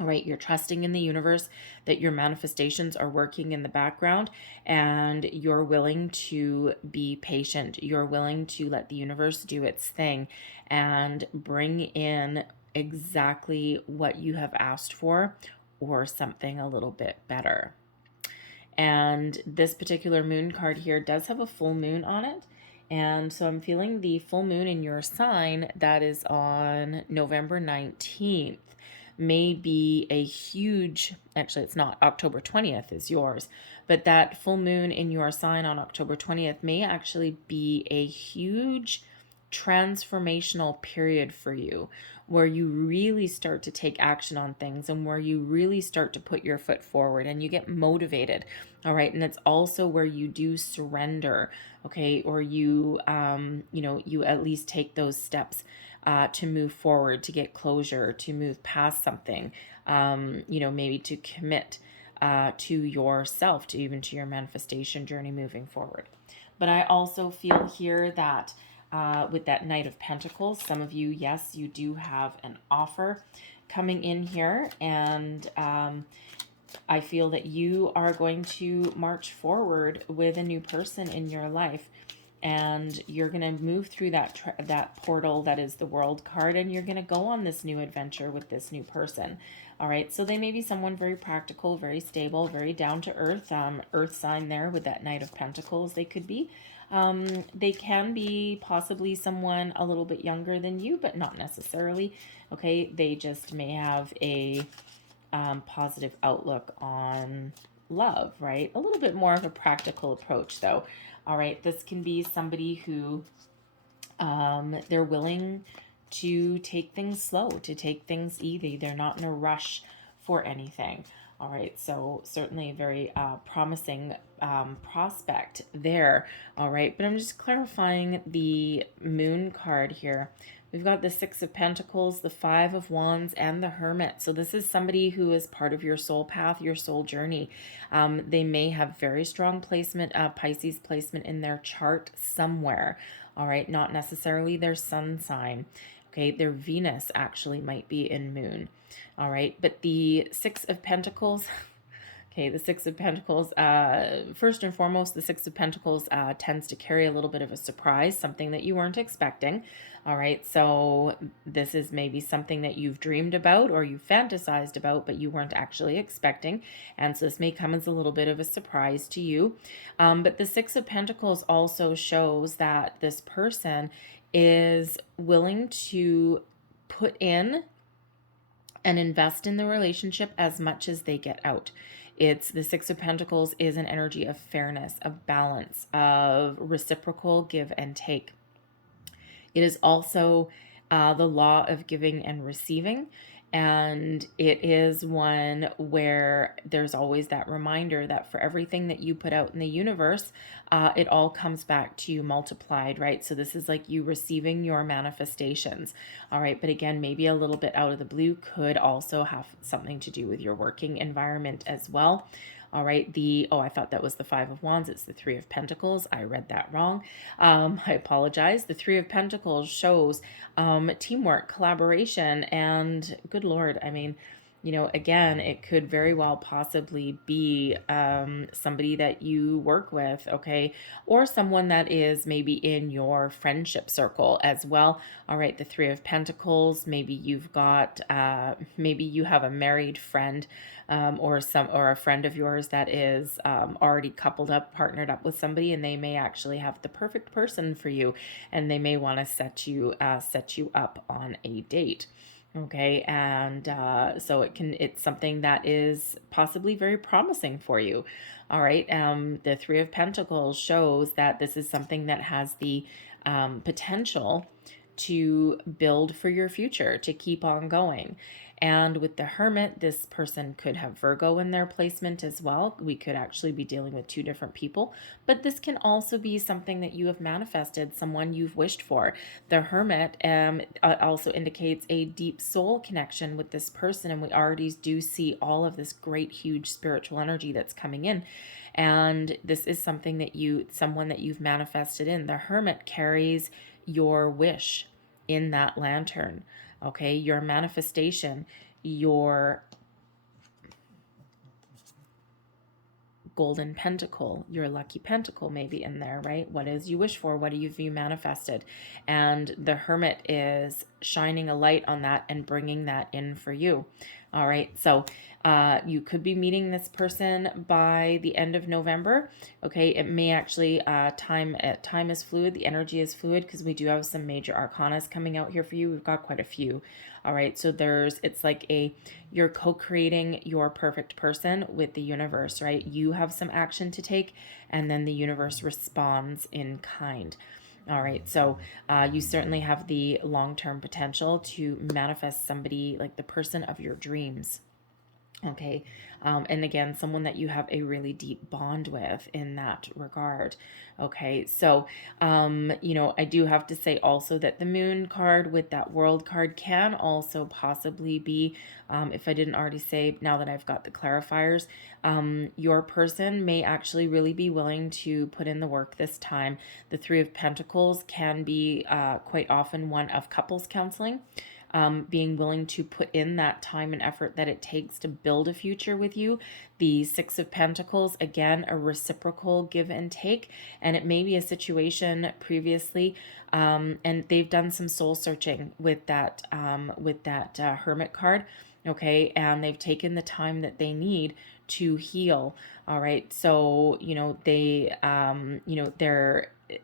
All right, you're trusting in the universe that your manifestations are working in the background, and you're willing to be patient. You're willing to let the universe do its thing and bring in exactly what you have asked for, or something a little bit better. And this particular moon card here does have a full moon on it. And so I'm feeling the full moon in your sign, that is on November 19th, may be a huge, actually it's not, October 20th is yours, but that full moon in your sign on October 20th may actually be a huge transformational period for you, where you really start to take action on things and where you really start to put your foot forward and you get motivated. All right. And it's also where you do surrender. Okay. Or you, you at least take those steps to move forward, to get closure, to move past something, maybe to commit to yourself, to even to your manifestation journey moving forward. But I also feel here that with that Knight of Pentacles, some of you, yes, you do have an offer coming in here, and I feel that you are going to march forward with a new person in your life, and you're going to move through that portal that is the World card, and you're going to go on this new adventure with this new person. All right, so they may be someone very practical, very stable, very down to earth, earth sign there with that Knight of Pentacles. They could be. They can be possibly someone a little bit younger than you, but not necessarily. Okay, they just may have a positive outlook on love, right? A little bit more of a practical approach, though. All right, this can be somebody who they're willing to take things slow, to take things easy. They're not in a rush for anything. All right, so certainly a very promising prospect there. All right, but I'm just clarifying the moon card here. We've got the Six of Pentacles, the Five of Wands, and the Hermit. So this is somebody who is part of your soul path, your soul journey. They may have very strong placement, Pisces placement in their chart somewhere. All right, not necessarily their sun sign. Okay, their Venus actually might be in moon. All right, but the Six of Pentacles, okay, the Six of Pentacles, first and foremost, the Six of Pentacles tends to carry a little bit of a surprise, something that you weren't expecting. All right, so this is maybe something that you've dreamed about or you fantasized about, but you weren't actually expecting. And so this may come as a little bit of a surprise to you. But the Six of Pentacles also shows that this person is willing to put in and invest in the relationship as much as they get out. It's the Six of Pentacles is an energy of fairness, of balance, of reciprocal give and take. It is also the law of giving and receiving. And it is one where there's always that reminder that for everything that you put out in the universe, it all comes back to you multiplied, right? So this is like you receiving your manifestations. All right. But again, maybe a little bit out of the blue, could also have something to do with your working environment as well. All right, I thought that was the Five of Wands. It's the Three of Pentacles. I read that wrong. I apologize. The Three of Pentacles shows teamwork, collaboration, and good Lord, I mean, again, it could very well possibly be somebody that you work with, okay, or someone that is maybe in your friendship circle as well. All right, the Three of Pentacles, maybe you've got, maybe you have a married friend or a friend of yours that is already coupled up, partnered up with somebody, and they may actually have the perfect person for you, and they may want to set you up on a date. Okay, and so it's something that is possibly very promising for you. All right, the Three of Pentacles shows that this is something that has the potential to build for your future, to keep on going. And with the Hermit, this person could have Virgo in their placement as well. We could actually be dealing with two different people, but this can also be something that you have manifested, someone you've wished for. The Hermit also indicates a deep soul connection with this person, and we already do see all of this great, huge spiritual energy that's coming in. And this is something that someone that you've manifested in. The Hermit carries your wish in that lantern. Okay, your manifestation, your golden pentacle, your lucky pentacle maybe in there, right? What is you wish for? What have you manifested? And the Hermit is shining a light on that and bringing that in for you. All right, so you could be meeting this person by the end of November. Okay, it may actually, time is fluid, the energy is fluid, because we do have some major arcanas coming out here for you. We've got quite a few. All right, so it's like you're co-creating your perfect person with the universe, right? You have some action to take, and then the universe responds in kind. All right, so you certainly have the long-term potential to manifest somebody like the person of your dreams. Okay, and again, someone that you have a really deep bond with in that regard. Okay, so, I do have to say also that the moon card with that world card can also possibly be, if I didn't already say, now that I've got the clarifiers, your person may actually really be willing to put in the work this time. The Three of Pentacles can be quite often one of couples counseling. Being willing to put in that time and effort that it takes to build a future with you. The Six of Pentacles, again, a reciprocal give and take, and it may be a situation previously, and they've done some soul searching with that Hermit card, okay, and they've taken the time that they need to heal. All right, so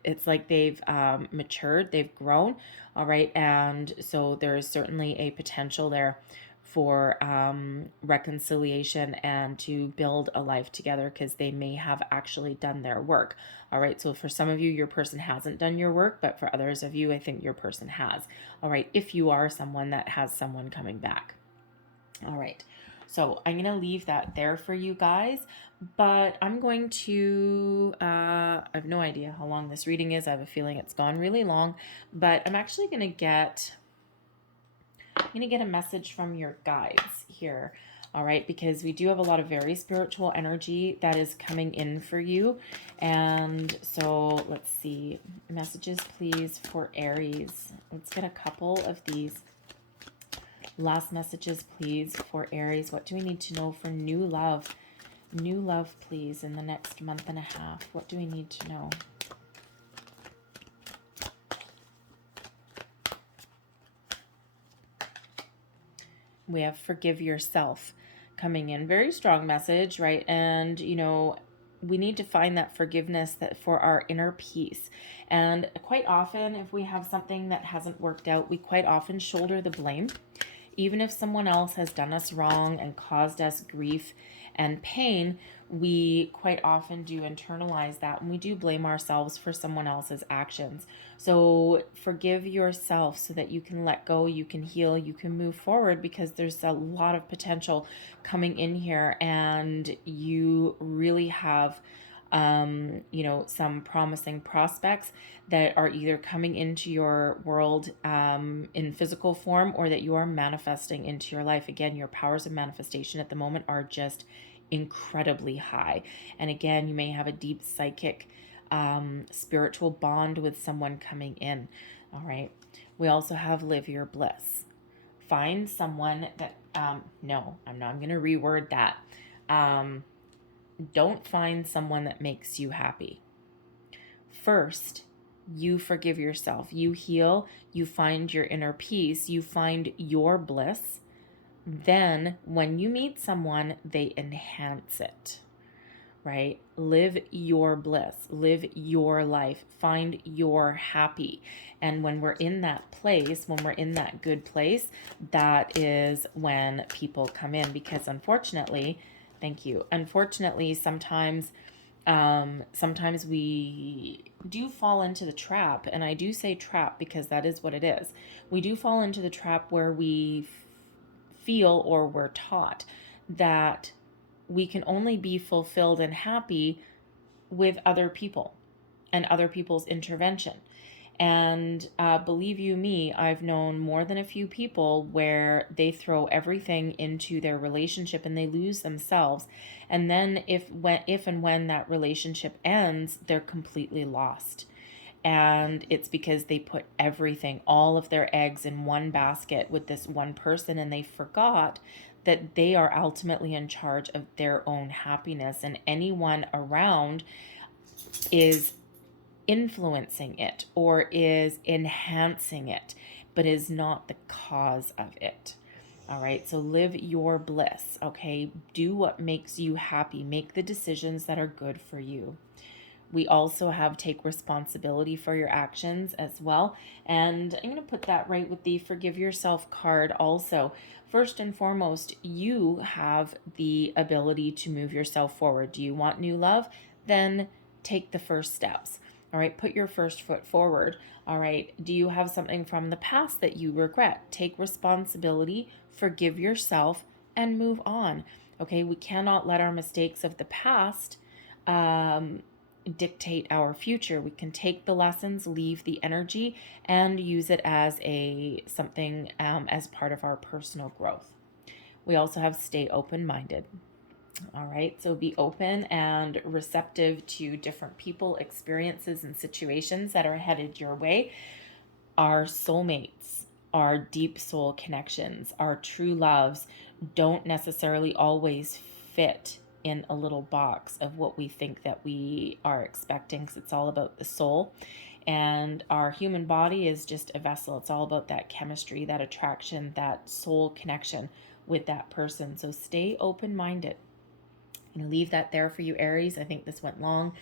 it's like they've matured, they've grown. All right, and so there is certainly a potential there for reconciliation and to build a life together, because they may have actually done their work. All right, so for some of you, your person hasn't done your work, but for others of you, I think your person has. All right, if you are someone that has someone coming back. All right, so I'm going to leave that there for you guys, but I'm going to, I have no idea how long this reading is. I have a feeling it's gone really long, but I'm actually going to get a message from your guides here. All right, because we do have a lot of very spiritual energy that is coming in for you. And so let's see, messages please for Aries. Let's get a couple of these. Last messages, please, for Aries. What do we need to know for new love? New love, please, in the next month and a half. What do we need to know? We have forgive yourself coming in. Very strong message, right? And, we need to find that forgiveness that for our inner peace. And quite often, if we have something that hasn't worked out, we quite often shoulder the blame. Even if someone else has done us wrong and caused us grief and pain, we quite often do internalize that, and we do blame ourselves for someone else's actions. So forgive yourself so that you can let go, you can heal, you can move forward, because there's a lot of potential coming in here, and you really have some promising prospects that are either coming into your world in physical form, or that you are manifesting into your life. Again, your powers of manifestation at the moment are just incredibly high. And again, you may have a deep psychic spiritual bond with someone coming in. All right. We also have live your bliss. Find someone that, I'm going to reword that. Don't find someone that makes you happy. First, you forgive yourself. You heal. You find your inner peace. You find your bliss. Then, when you meet someone, they enhance it, right? Live your bliss. Live your life. Find your happy. And when we're in that place, when we're in that good place, that is when people come in. Because unfortunately, sometimes we do fall into the trap, and I do say trap because that is what it is. We do fall into the trap where we feel, or we're taught, that we can only be fulfilled and happy with other people and other people's intervention. And believe you me, I've known more than a few people where they throw everything into their relationship and they lose themselves. And then if and when that relationship ends, they're completely lost. And it's because they put everything, all of their eggs in one basket with this one person, and they forgot that they are ultimately in charge of their own happiness, and anyone around is influencing it or is enhancing it, but is not the cause of it. All right, so live your bliss, okay? Do what makes you happy. Make the decisions that are good for you. We also have take responsibility for your actions as well. And I'm going to put that right with the forgive yourself card also. First and foremost, you have the ability to move yourself forward. Do you want new love? Then take the first steps. All right, put your first foot forward. All right, do you have something from the past that you regret? Take responsibility, forgive yourself, and move on. Okay, we cannot let our mistakes of the past dictate our future. We can take the lessons, leave the energy, and use it as something as part of our personal growth. We also have stay open-minded. All right, so be open and receptive to different people, experiences, and situations that are headed your way. Our soulmates, our deep soul connections, our true loves don't necessarily always fit in a little box of what we think that we are expecting, because it's all about the soul. And our human body is just a vessel. It's all about that chemistry, that attraction, that soul connection with that person. So stay open-minded. I'm going to leave that there for you, Aries. I think this went long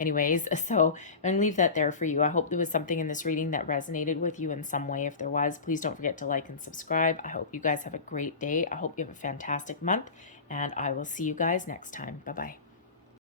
anyways, so I'm going to leave that there for you. I hope there was something in this reading that resonated with you in some way. If there was, please don't forget to like and subscribe. I hope you guys have a great day. I hope you have a fantastic month, and I will see you guys next time. Bye-bye.